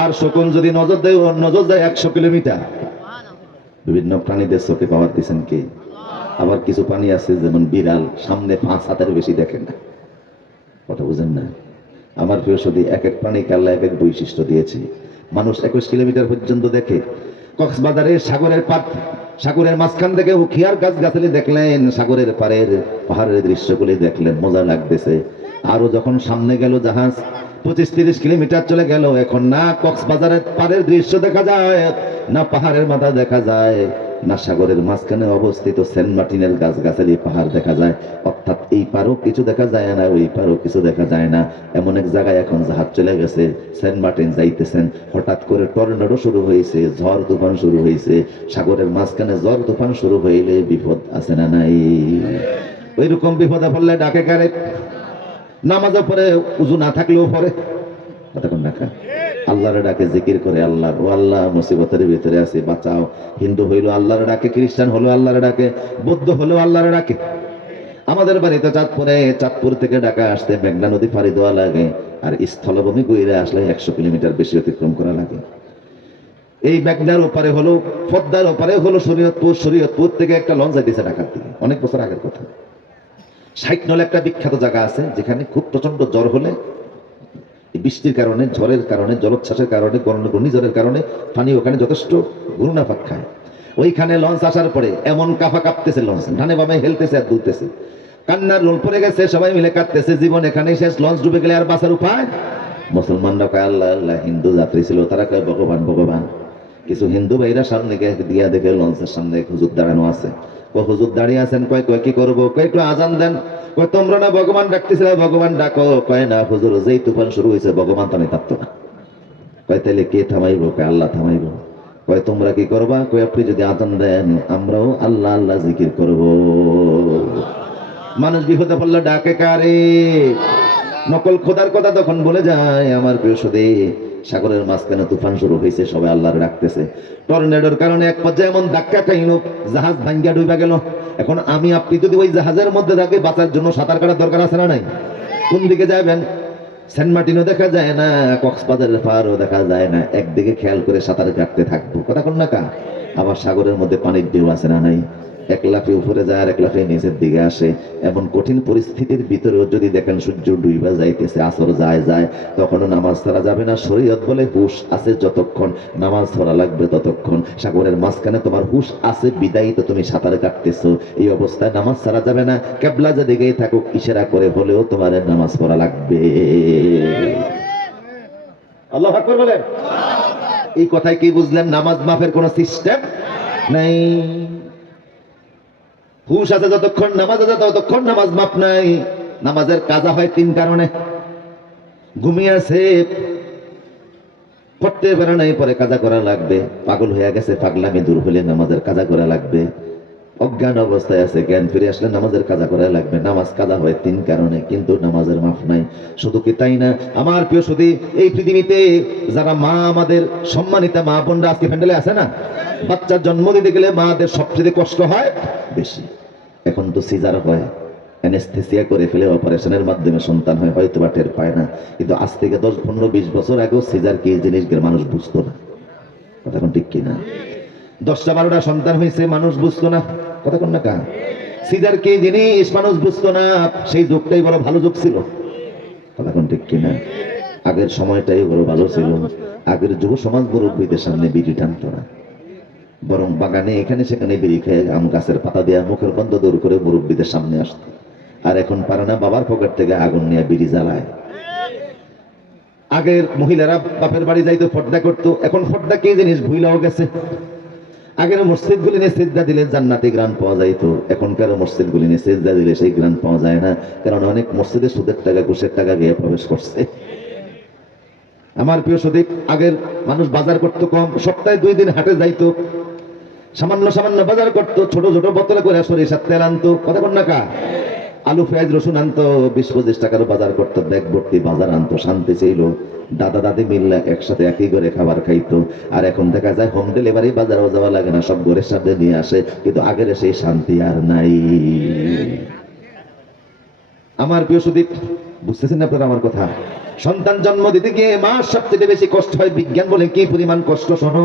আর শকুন যদি নজর দেয়, ওর নজর যায় 100 কিলোমিটার। বিভিন্ন প্রাণীদের চোখে পাওয়ার দিচ্ছেন কে? আবার কিছু প্রাণী আছে যেমন বিড়াল, সামনে 5 হাতের বেশি দেখেন না। কথা বুঝেন না? আমার প্রিয় সদী, এক এক প্রাণীকে আল্লাহ এক এক বৈশিষ্ট্য দিয়েছে। মানুষ 21 কিলোমিটার পর্যন্ত দেখে। কক্সবাজারের সাগরের মাঝখান থেকে উখিয়ার গাছগাছালি দেখলেন, সাগরের পাড়ের পাহাড়ের দৃশ্যগুলি দেখলেন, মজা লাগতেছে। আরো যখন সামনে গেল জাহাজ, 25-30 কিলোমিটার চলে গেল, এখন না কক্সবাজারের পাড়ের দৃশ্য দেখা যায়, না পাহাড়ের মাথা দেখা যায়, না সাগরের মাঝখানে অবস্থিত সেন্ট মার্টিনের গাছগাছালি পাহাড় দেখা যায়, অর্থাৎ এই পারও কিছু দেখা যায় না, ওই পারও কিছু দেখা যায় না। এমন এক জায়গায় এখন জাহাজ চলে গেছে, সেন্ট মার্টিন যাইতেছেন, হঠাৎ করে টর্নেডো শুরু হয়েছে, ঝড় তুফান শুরু হয়েছে। সাগরের মাঝখানে ঝড় তুফান শুরু হইলে বিপদ আছে না নাই? ওই রকম বিপদে পড়লে ডাকে কারে? নামাজের পরে উজু না থাকলেও পরে কতক্ষণ ডাকা আল্লাহর ডাকে জিকির করে, আল্লাহ ও আল্লাহ মুসিবতের ভিতরে আছি বাঁচাও। হিন্দু হইলো আল্লাহর ডাকে, খ্রিস্টান হলো আল্লাহর ডাকে, বৌদ্ধ হলো আল্লাহর ডাকে। আমাদের বাড়িতে চাঁদপুরে, চাঁদপুর থেকে ঢাকা আসতে মেঘনা নদী পাড়ি দেওয়া লাগে, আর স্থলভূমি গইরে আসলে 100 কিলোমিটার বেশি অতিক্রম করা লাগে। এই মেঘনার ওপারে হলো, পদ্মার ওপারে হলো শরীয়তপুর, শরীয়তপুর থেকে একটা লঞ্চ যাইতেছে ঢাকার দিকে, অনেক বছর আগের কথা। 60 নলে একটা বিখ্যাত জায়গা আছে যেখানে খুব প্রচন্ড জ্বর হলে, বৃষ্টির কারণে, ঝড়ের কারণে, জলোচ্ছ্বাসের কারণে, ঘূর্ণিঝড়ের কারণে পানি ওখানে যথেষ্ট ঘূর্ণাপাক খায়। ওইখানে লঞ্চ আসার পরে এমন কাফা কাঁপতেছে, লঞ্চ ডানে বামে হেলতেছে আর দুলতেছে, কান্নার রোল পড়ে গেছে, সবাই মিলে কাঁদতেছে, জীবন এখানে শেষ, লঞ্চ ডুবে গেলে আর বাঁচার উপায়। মুসলমানরা কয় আল্লাহ আল্লাহ, হিন্দু যাত্রী ছিল তারা কয় ভগবান ভগবান। কিছু হিন্দু ভাইরা সামনে দিয়া দেখে লঞ্চের সামনে হুজুর দাঁড়ানো আছে। হুজুর দাঁড়িয়ে আছেন, কয় কয় কি করবো, কয় একটু আজান দেন। কয় তোমরা না ভগবান ডাকতেছিলে, ভগবান ডাকো। কয় না হুজুর, যেই তুফান শুরু হয়েছে ভগবান তো আমি থাকতো না। কয় তাহলে কে থামাইবো? কয় আল্লাহ থামাইবো। কয় তোমরা কি করবা? কয় আপনি যদি আজান দেন আমরাও আল্লাহ আল্লাহ জিকির করব। মানুষ বিপদে পড়লে ডাকে কারে? নকল খোদার কথা তখন বলে যায়। আমার প্রিয় সুধী, সাগরের মাঝখানে তুফান শুরু হয়েছে, সবাই আল্লাহর ডাকতেছে। টর্নেডোর কারণে এক পর্যায়ে এমন ধাক্কা খাইল, জাহাজ ভাঙ্গা ডুবে গেল। এখন আমি আপনি যদি ওই জাহাজের মধ্যে থাকি, বাঁচার জন্য সাঁতার কাটার দরকার আছে না নাই? কোন দিকে যাবেন? সেন্ট মার্টিনও দেখা যায় না, কক্সবাজারের পাহাড়ও দেখা যায় না, একদিকে খেয়াল করে সাঁতার কাটতে থাকবো, কথা কোন না কা? আবার সাগরের মধ্যে পানির ঢেউ আছে না নাই? এক লাফে উপরে যায় আর এক লাফে নিচের দিকে আসে। এমন কঠিন পরিস্থিতির ভিতরেও যদি দেখেন সূর্য ডুইবা যাইতেছে, আসর যায় যায়, তখনও নামাজ ধরা যাবে না। শরীয়ত বলে হুশ আছে যতক্ষণ, নামাজ ধরা লাগবে ততক্ষণ। সাগরের মাঝখানে তোমার হুশ আছে বিদায়ী তো তুমি সাঁতার কাটতেছো, এই অবস্থায় নামাজ ছাড়া যাবে না। কেবলা যেদিকেই থাকুক ইশারা করে হলেও তোমার নামাজ পড়া লাগবে। আল্লাহু আকবার বলেন। এই কথায় কি বুঝলেন? নামাজ মাফের কোন সিস্টেম নাই। হুশ আছে যতক্ষণ, নামাজ আছে ততক্ষণ নামাজ মাপ নাই। নামাজের কাজা হয় 3 কারণে। ঘুমিয়ে আছে, পড়তে পারে নাই, পরে কাজা করা লাগবে। পাগল হয়ে গেছে, পাগলামি দূর হলে নামাজের কাজা করা লাগবে। অজ্ঞান অবস্থায় আছে, জ্ঞান ফিরে আসলে নামাজের কাজা করা লাগবে। নামাজ কাজা হয় 3 কারণে, কিন্তু নামাজের মাফ নাই। শুধু কি তাই না, আমার প্রিয় সুধী, এই পৃথিবীতে যারা মা, আমাদের সম্মানিতা মা বোনরা আজকে প্যান্ডেলে আছে না, বাচ্চার জন্ম দিতে গেলে মাদের সবচেয়ে কষ্ট হয় বেশি। এখন তো সিজার হয়, অ্যানেস্থেসিয়া করে ফেলে অপারেশনের মাধ্যমে সন্তান হয়, হয়তো বা টের পায় না। কিন্তু আজ থেকে 10, 15, 20 বছর আগেও সিজার কি জিনিস মানুষ বুঝতো না, কথা কোন ঠিক কিনা? 10টা 12টা সন্তান হয়েছে, মানুষ বুঝতো না, কথা কোন না কা? সিজার কি জিনিস মানুষ বুঝতো না। সেই যুগটাই বড় ভালো যুগ ছিল, কথা কোন ঠিক কিনা? আগের সময়টাই বড় ভালো ছিল। আগের যুব সমাজ মুরব্বীদের সামনে বিড়ি টানতো না, বরং বাগানে এখানে সেখানে বিড়ি খেয়ে আম গাছের পাতা দেওয়া মুখের বন্ধ দূর করে মুরব্বীদের সামনে আসতো। আর এখন পারে না, বাবার পকেট থেকে আগুন নিয়ে বিড়ি জ্বালায়। আগের মহিলারা বাপের বাড়ি যাইতো, পর্দা করতো, এখন পর্দা কি জিনিস ভুইলাও গেছে। আগের মসজিদ গুলি নিয়ে সিজদা দিলে জান্নাতি গ্রান পাওয়া যাইতো, এখনকার মসজিদ গুলি নিয়ে সিজদা দিলে সেই গ্রান পাওয়া যায় না, কারণ অনেক মসজিদে সুদের টাকা, ঘুষের টাকা গিয়ে প্রবেশ করছে। আমার প্রিয় সুদীপ, আগের মানুষ বাজার করতো কম, সপ্তাহে 2 দিন হাটে যাইতো, সামান্য সামান্য বাজার করতো, ছোট ছোট বোতলে করে সরিষার তেল আনতো, কথা কোন না কা? আলু পেঁয়াজ রসুন আনতো, 20-25 টাকার বাজার করতো, ব্যাগ ভর্তি বাজার আনতো, শান্তি ছিল। দাদা দাদি মিল্লা একসাথে একই ঘরে খাবার খাইতো। আর এখন দেখা যায় হোম ডেলিভারি, বাজারও যাওয়া লাগে না, সব ঘরের সামনে নিয়ে আসে। কিন্তু আগের সেই শান্তি আর নাই। আমার প্রিয় সুদীপ, বুঝতেছেন আপনারা আমার কথা? সন্তান জন্ম দিতে গিয়ে মার সবচেয়ে বেশি কষ্ট হয়। বিজ্ঞান বলে কি পরিমাণ কষ্ট শোনো।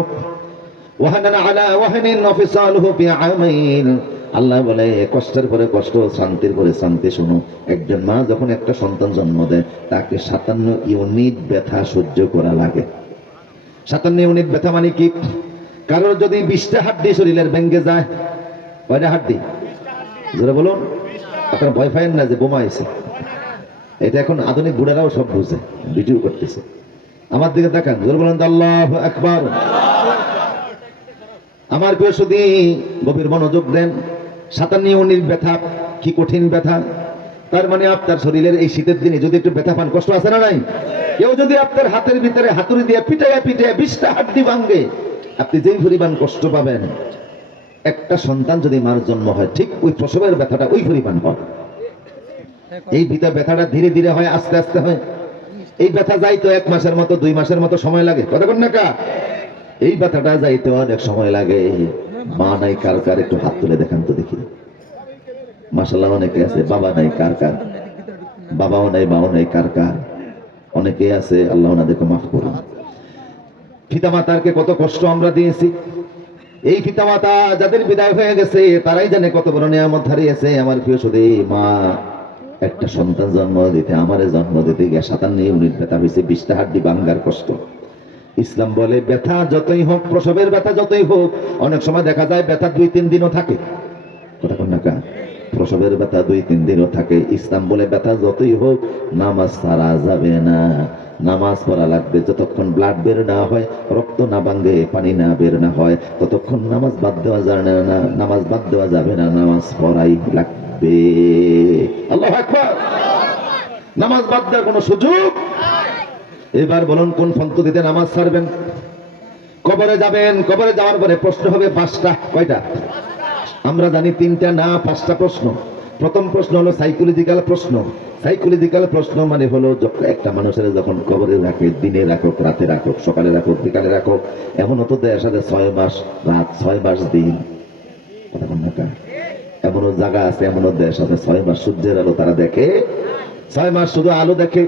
ওয়াহানান আলা ওয়াহানিন ওয়া ফিসালুহু ফি আমাইন। আল্লাহ বলে কষ্টের পরে কষ্ট, শান্তির পরে শান্তি। শোনো, একজন মা যখন একটা সন্তান জন্ম দেয়, তাকে 57 ইউনিট ব্যথা সহ্য করা লাগে। 57 ইউনিট ব্যথা মানে কি? কারোর যদি 20টা হাড্ডি শরীরের ভেঙে যায়, কয়টা হাড্ডি? জোরে বলুন। আপনারা ভয় পাবেন না যে বোমা আইছে। এটা এখন আধুনিক বুড়ারাও সব বুঝে, ভিডিও করতেছে। আমার দিকে দেখান, জোরে বলুন আল্লাহু আকবার। আমার প্রিয় সুধী, গভীর মনোযোগ দেন। 57 ব্যথা কি কঠিন ব্যথা। তার মানে আপনার শরীরের এই শীতের দিনে যদি একটু ব্যথা পান, কষ্ট আছে না নাই? কেউ যদি আপনার হাতের ভিতরে হাতুড়ি দিয়ে পিটাইয়া পিটাইয়া 20টা হাড্ডি ভাঙে, আপনি যেই পরিমাণ কষ্ট পাবেন, একটা সন্তান যদি মার জন্ম হয় ঠিক ওই প্রসবের ব্যথাটা ওই পরিমাণ হয়। এই ভিতর ব্যথাটা ধীরে ধীরে হয়, আস্তে আস্তে হয়। এই ব্যথা যাইতো 1 মাসের মতো 2 মাসের মতো সময় লাগে, কথা বল না কা? এই ব্যথাটা যাইতে অনেক সময় লাগে। মা নাই কার কার একটু হাত তুলে দেখান তো দেখি। মাশাআল্লাহ অনেকে আছে। বাবা নাই কার কার? বাবাও নাই মাও নাই কার কার? অনেকে আছে, আল্লাহ ওনাদেরকে মাফ করুন। পিতামাতাকে কত কষ্ট আমরা দিয়েছি। এই পিতামাতা যাদের বিদায় হয়ে গেছে তারাই জানে কত বড় নিয়ামত হারিয়েছে। আমার প্রিয় সুধী, মা একটা সন্তান জন্ম দিতে, আমারে জন্ম দিতে গিয়ে 57 ইউনিট ব্যথা হয়েছে, 20টা হাড্ডি ভাঙার কষ্ট। ইসলাম বলে ব্যথা যতই হোক, প্রসবের ব্যথা যতই হোক, অনেক সময় দেখা যায় ব্যথা 2-3 দিনও থাকে, কথা বল না কা? প্রসবের ব্যথা 2-3 দিনও থাকে। ইসলাম বলে ব্যথা যতই হোক নামাজ ছাড়া যাবে না, নামাজ পড়া লাগবে। যতক্ষণ ব্লাড বের না হয়, রক্ত না ভাঙে, পানি না বের না হয়, ততক্ষণ নামাজ বাদ দেওয়া যাবে না। নামাজ বাদ দেওয়া যাবে না, নামাজ পড়াই লাগবে। আল্লাহু আকবার। নামাজ বাদ দেওয়ার কোনো সুযোগ। এবার বলুন কোন পদ্ধতিতে নামাজ ছাড়বেন? কবরে যাবেন, কবরে যাওয়ার পরে প্রশ্ন হবে 5টা। কয়টা? আমরা জানি 3টা না 5টা প্রশ্ন। প্রথম প্রশ্ন হলো সাইকোলজিক্যাল প্রশ্ন। সাইকোলজিক্যাল প্রশ্ন মানে হলো একটা মানুষের যখন কবরে রাখে, দিনে রাখো, রাতে রাখো, সকালে রাখো, বিকালে রাখো, এমন হতো দেয় সাথে 6 মাস রাত, 6 মাস দিন, কথা বল না কা? এমনও জায়গা আছে, এমনও দেশ আছে 6 মাস সূর্যের আলো তারা দেখে, 6 মাস শুধু আলো দেখে।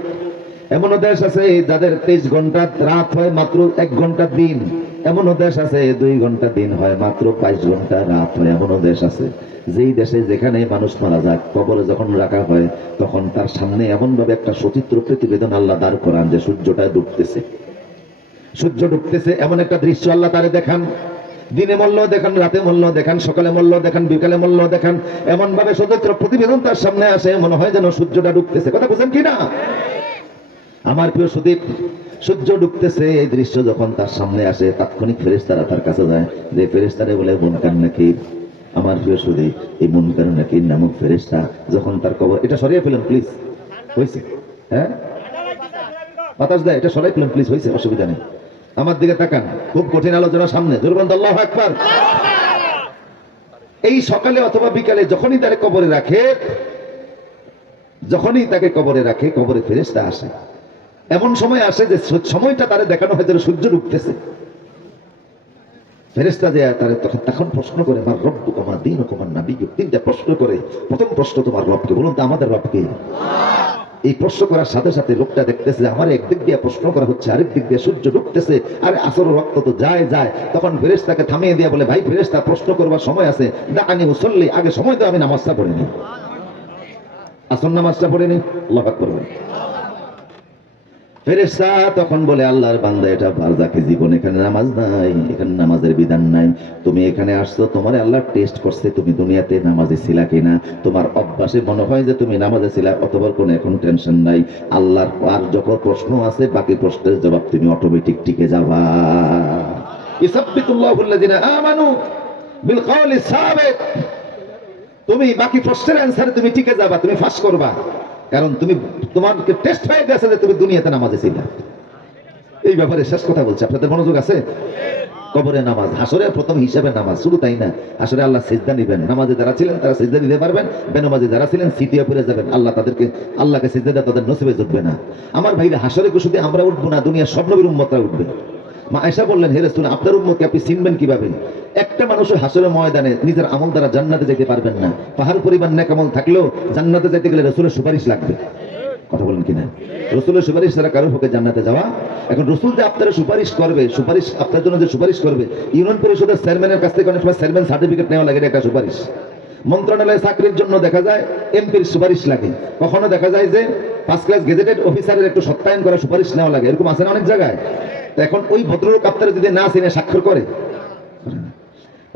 এমনও দেশ আছে যাদের 23 ঘন্টা রাত হয় মাত্র 1 ঘন্টা দিন। এমনও দেশ আছে 2 ঘন্টা দিন হয় মাত্র 22 ঘন্টা রাত হয়। এমনও দেশ আছে যেই দেশে যেখানে মানুষ মারা যায়, কবরে যখন রাখা হয় তখন তার সামনে এমন ভাবে একটা সচিত্র প্রতিবেদন আল্লাহ দাঁড় করান যে সূর্যটা ডুবতেছে, সূর্য ডুবতেছে এমন একটা দৃশ্য আল্লাহ তারে দেখান। দিনে মল্ল দেখান, রাতে মল্ল দেখান, সকালে মল্ল দেখান, বিকালে মল্ল দেখান। এমন ভাবে সচিত্র প্রতিবেদন তার সামনে আসে, মনে হয় যেন সূর্যটা ডুবতেছে, কথা বুঝেন কিনা? আমার প্রিয় সুদীপ, সূর্য ডুবতেছে এই দৃশ্য যখন তার সামনে আসে, তাৎক্ষণিক ফেরেশতারা তার কাছে যায়। যে ফেরেশতারে বলে মুনকার নাকির। আমার প্রিয় সুদীপ, এই মুনকার নাকির নামক ফেরেশতা যখন তার কবর, এটা সরিয়ে ফেলেন প্লিজ, হয়েছে? হ্যাঁ, বাতাস দেয়, এটা সরাই ফেলেন প্লিজ, হয়েছে, অসুবিধা নেই। আমার দিকে তাকান, খুব কঠিন আলোচনা সামনে, জোরবন্দ আল্লাহু আকবার। এই সকালে অথবা বিকালে যখনই তাকে কবরে রাখে, যখনই তাকে কবরে রাখে, কবরে ফেরেশতা আসে। এমন সময় আসে যে সময়টা তারে দেখানো হয় যেন সূর্য ডুবতেছে। ফেরেশতা যে তারে তখন প্রশ্ন করে, আমার রব্বু কমা দিন ও কমার নাবি, 3টা প্রশ্ন করে। প্রথম প্রশ্ন, তোমার রবকে বলুন তো, আমাদের রবকে। এই প্রশ্ন করার সাথে সাথে লোকটা দেখতেছে আমার একদিক দিয়ে প্রশ্ন করা হচ্ছে, আরেক দিক দিয়ে সূর্য ডুবতেছে, আরে আসর রক্ত তো যায় যায়। তখন ফেরেশতাকে থামিয়ে দিয়ে বলে, ভাই ফেরেশতা, প্রশ্ন করবার সময় আছে, দাআনি উসাল্লি, আগে সময় তো আমি নামাজটা পড়ে নি, আসর নামাজটা পড়ে নি। আল্লাহু আকবার। ফেরেশতা তখন বলে, আল্লাহর বান্দা, এটা বারজাকি জীবন, এখানে নামাজ নাই, এখানে নামাজের বিধান নাই। তুমি এখানে আসছো, তোমার আল্লাহ টেস্ট করছে তুমি দুনিয়াতে নামাজে ছিলা কিনা। তোমার অভ্যাসে মনে হয় যে তুমি নামাজে ছিলা, অথবা কোনো এখন টেনশন নাই। আল্লাহর আর যখন প্রশ্ন আছে, বাকি প্রশ্নের জবাব তুমি অটোমেটিক টিকে যাবা। ইসাব্বিতুল্লাহুল্লাযিনা আমানু বিল কওলি সাবিত। তুমি বাকি প্রশ্নের অ্যানসারে তুমি টিকে যাবা, তুমি ফাঁস করবা, কারণ তুমি তোমাকে টেস্ট হয়ে গেছে যে তুমি দুনিয়াতে নামাজে ছিলা। এই ব্যাপারে শেষ কথা বলছে, আপনাদের মনোযোগ আছে? কবরে নামাজ, হাসরে প্রথম হিসাবে নামাজ, শুধু তাই না, হাসরে আল্লাহ সিজদা নিবেন। নামাজে যারা ছিলেন তারা সিজদা দিতে পারবেন, বেনামাজে যারা ছিলেন সিটিয়া পড়ে যাবেন। আল্লাহ তাদেরকে, আল্লাহকে সিজদা দেওয়া তাদের নসিবে জুটবে না। আমার ভাইরা, হাসরে শুধু আমরা উঠবো না, দুনিয়ার সব নবীর উম্মতরা উঠবে। মা আয়েশা বললেন, হে রাসূল, আপনার উম্মতকে আপনি চিনবেন কিভাবে? একটা মানুষের হাসরের ময়দানে নিজের আমল দ্বারা জান্নাতে যেতে পারবেন না। পাহাড় পরিমাণ নেক আমল থাকলেও জান্নাতে যেতে গেলে রাসূলের সুপারিশ লাগবে, কথা বলেন কিনা? রাসূলের সুপারিশ ছাড়া কারোর পক্ষে জান্নাতে যাওয়া। এখন রাসূল যে আপনারা সুপারিশ করবে, সুপারিশ আপনার জন্য যে সুপারিশ করবে, ইউনিয়ন পরিষদের চেয়ারম্যানের কাছ থেকে অনেক সময় চেয়ারম্যান সার্টিফিকেট নেওয়া লাগে, একটা সুপারিশ। মন্ত্রণালয়ে চাকরির জন্য দেখা যায় এমপির সুপারিশ লাগে। কখনো দেখা যায় যে 1st ক্লাস গেজেটেড অফিসারের একটু সত্যায়ন করা সুপারিশ নেওয়া লাগে, এরকম আছে না অনেক জায়গায়। এখন ওই ভদ্রলোক আপনারা যদি না চিনে স্বাক্ষর করে,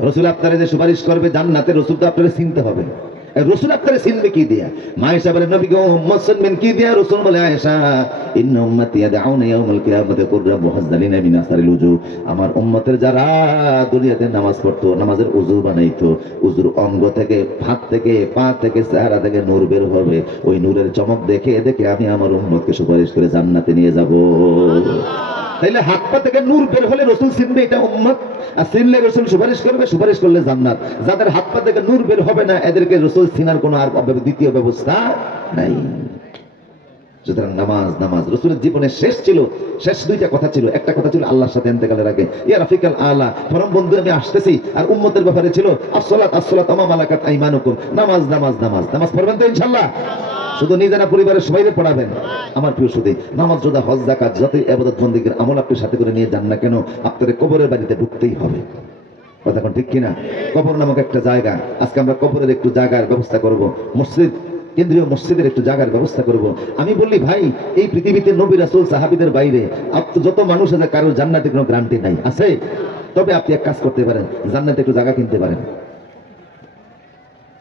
রাসূল আপনারা যে সুপারিশ করবে জান্নাতে, রাসূল তো আপনারা চিনতে হবে। রাসূল আপনারে চিনবে কি দিয়া? মা আয়েশা বলে নবী গো উম্মত চিনবেন কি দিয়া? রাসূল বলে আয়েশা ইন্না উম্মতি ইয়াদউনা ইয়াউমাল কিয়ামাতি কুররা মুহাজ্জালিনা মিন আসারিল উজু, আমার উম্মতের যারা দুনিয়াতে নামাজ পড়তো, নামাজের উযু বানাইতো, উযুর অঙ্গ থেকে, হাত থেকে, পা থেকে, চেহারা থেকে নূর বের হবে, ওই নূরের চমক দেখে দেখে আমি আমার উম্মতকে সুপারিশ করে জান্নাতে নিয়ে যাব। তাইলে হাত পা থেকে নূর বের হলে রাসূল চিনবে এটা উম্মত, আর চিনলে রাসূল সুপারিশ করবে, সুপারিশ করলে জান্নাত। যাদের হাত পা থেকে নূর বের হবে না এদেরকে রাসূল চিনার কোনো আর দ্বিতীয় ব্যবস্থা নাই। সুতরাং নামাজ, নামাজ রাসূলের জীবনের শেষ ছিল, শেষ দুইটা কথা ছিল। একটা কথা ছিল আল্লাহর সাথে ইন্তেকালের আগে, ইয়া রাফিকাল আলা, পরম বন্ধু আমি আসতেছি। আর উম্মতের ব্যাপারে ছিল আসসালাত আসসালাত ওয়া মালাকাত আইমানুকুম, নামাজ নামাজ নামাজ নামাজ পড়বেন তো ইনশাআল্লাহ। শুধু নিজেরা পরিবারের সবাইকে পড়াবেন। আমার প্রিয় সুধী, নামাজ, রোজা, হজ, যাকাত যতই ইবাদত বন্দেগীর আমল আপনি সাথে করে নিয়ে যান না কেন, আপনাদের কবরের বাড়িতে ঢুকতেই হবে। কথা কোন ঠিক কিনা? কবর নামক একটা জায়গা, আজকে আমরা কবরের একটু জায়গার ব্যবস্থা করব, মসজিদ, কেন্দ্রীয় মসজিদের একটু জায়গার ব্যবস্থা করব। আমি বললি ভাই, এই পৃথিবীতে নবী রাসূল সাহাবীদের বাইরে যত মানুষ আছে কারোর জান্নাতে কোনো গ্যারান্টি নাই, আছে? তবে আপনি এক কাজ করতে পারেন, জান্নাতে একটু জায়গা কিনতে পারেন,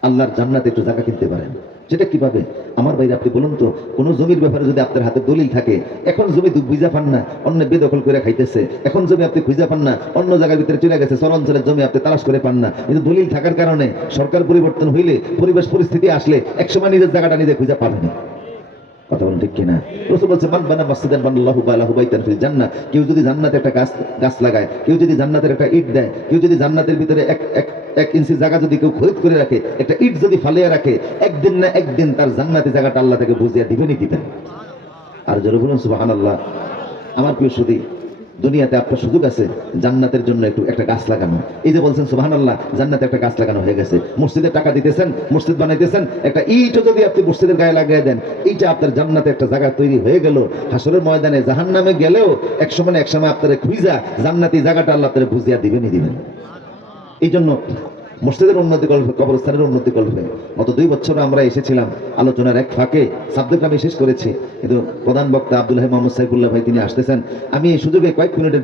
আল্লাহর জান্নাতে একটু জায়গা কিনতে পারেন। সেটা কিভাবে? আমার ভাই আপনি বলুন তো, কোন জমির ব্যাপারে যদি আপনার হাতে দলিল থাকে, এখন জমি বুঝা পান না, অন্য বেদখল করে খাইতেছে, এখন জমি আপনি খুঁজে পান না, অন্য জায়গার ভিতরে চলে গেছে, চরাঞ্চলের জমি আপনি তালাশ করে পান না, কিন্তু দলিল থাকার কারণে সরকার পরিবর্তন হইলে, পরিবেশ পরিস্থিতি আসলে একসময় নিজের জায়গাটা নিজে খুঁজে পাবেন। কথা বলেন ঠিক কিনা? রাসূল বলছে মান বানা মাসজিদান বানাল্লাহু লাহু বাইতান ফিল জান্নাহ, কেউ যদি জান্নাতে একটা গাছ লাগায়, কেউ যদি জান্নাতের একটা ইট দেয়, কেউ যদি জান্নাতের ভিতরে এক ইঞ্চি জায়গা যদি কেউ খরিদ করে রাখে, একটা ইট যদি ফালিয়ে রাখে, একদিন না একদিন তার জান্নাতি জায়গাটা আল্লাহ তাকে বুঝিয়ে দিবেনই দিবেন। আর জোরে বলুন সুবহানাল্লাহ। আমার প্রিয় সুধী, দুনিয়াতে আপনার সুযোগ আছে জান্নাতের জন্য একটা গাছ লাগানো। এই যে বলছেন সুবহানাল্লাহ, জান্নাতে একটা গাছ লাগানো হয়ে গেছে, মসজিদে টাকা দিতেছেন, মসজিদ বানাইতেছেন, একটা ইটও যদি আপনি মসজিদের গায়ে লাগিয়ে দেন, এইটা আপনার জান্নাতে একটা জায়গা তৈরি হয়ে গেল। হাসরের ময়দানে জাহান্নামে গেলেও একসময় আপনারা খুঁজা জান্নাতি জায়গাটা আল্লাহ তাআলা বুঝিয়ে দিবেনই দিবেন। এই জন্য মসজিদের উন্নতি করবে, কবরস্থানের উন্নতি করবে। গত 2 বছর আমরা এসেছিলাম, আলোচনার এক ফাঁকে সাবজেক্ট আমি শেষ করেছি, কিন্তু প্রধান বক্তা আব্দুল হাই মোহাম্মদ সাইফুল্লাহ ভাই তিনি আসতেছেন। আমি এই সুযোগে কয়েক মিনিটের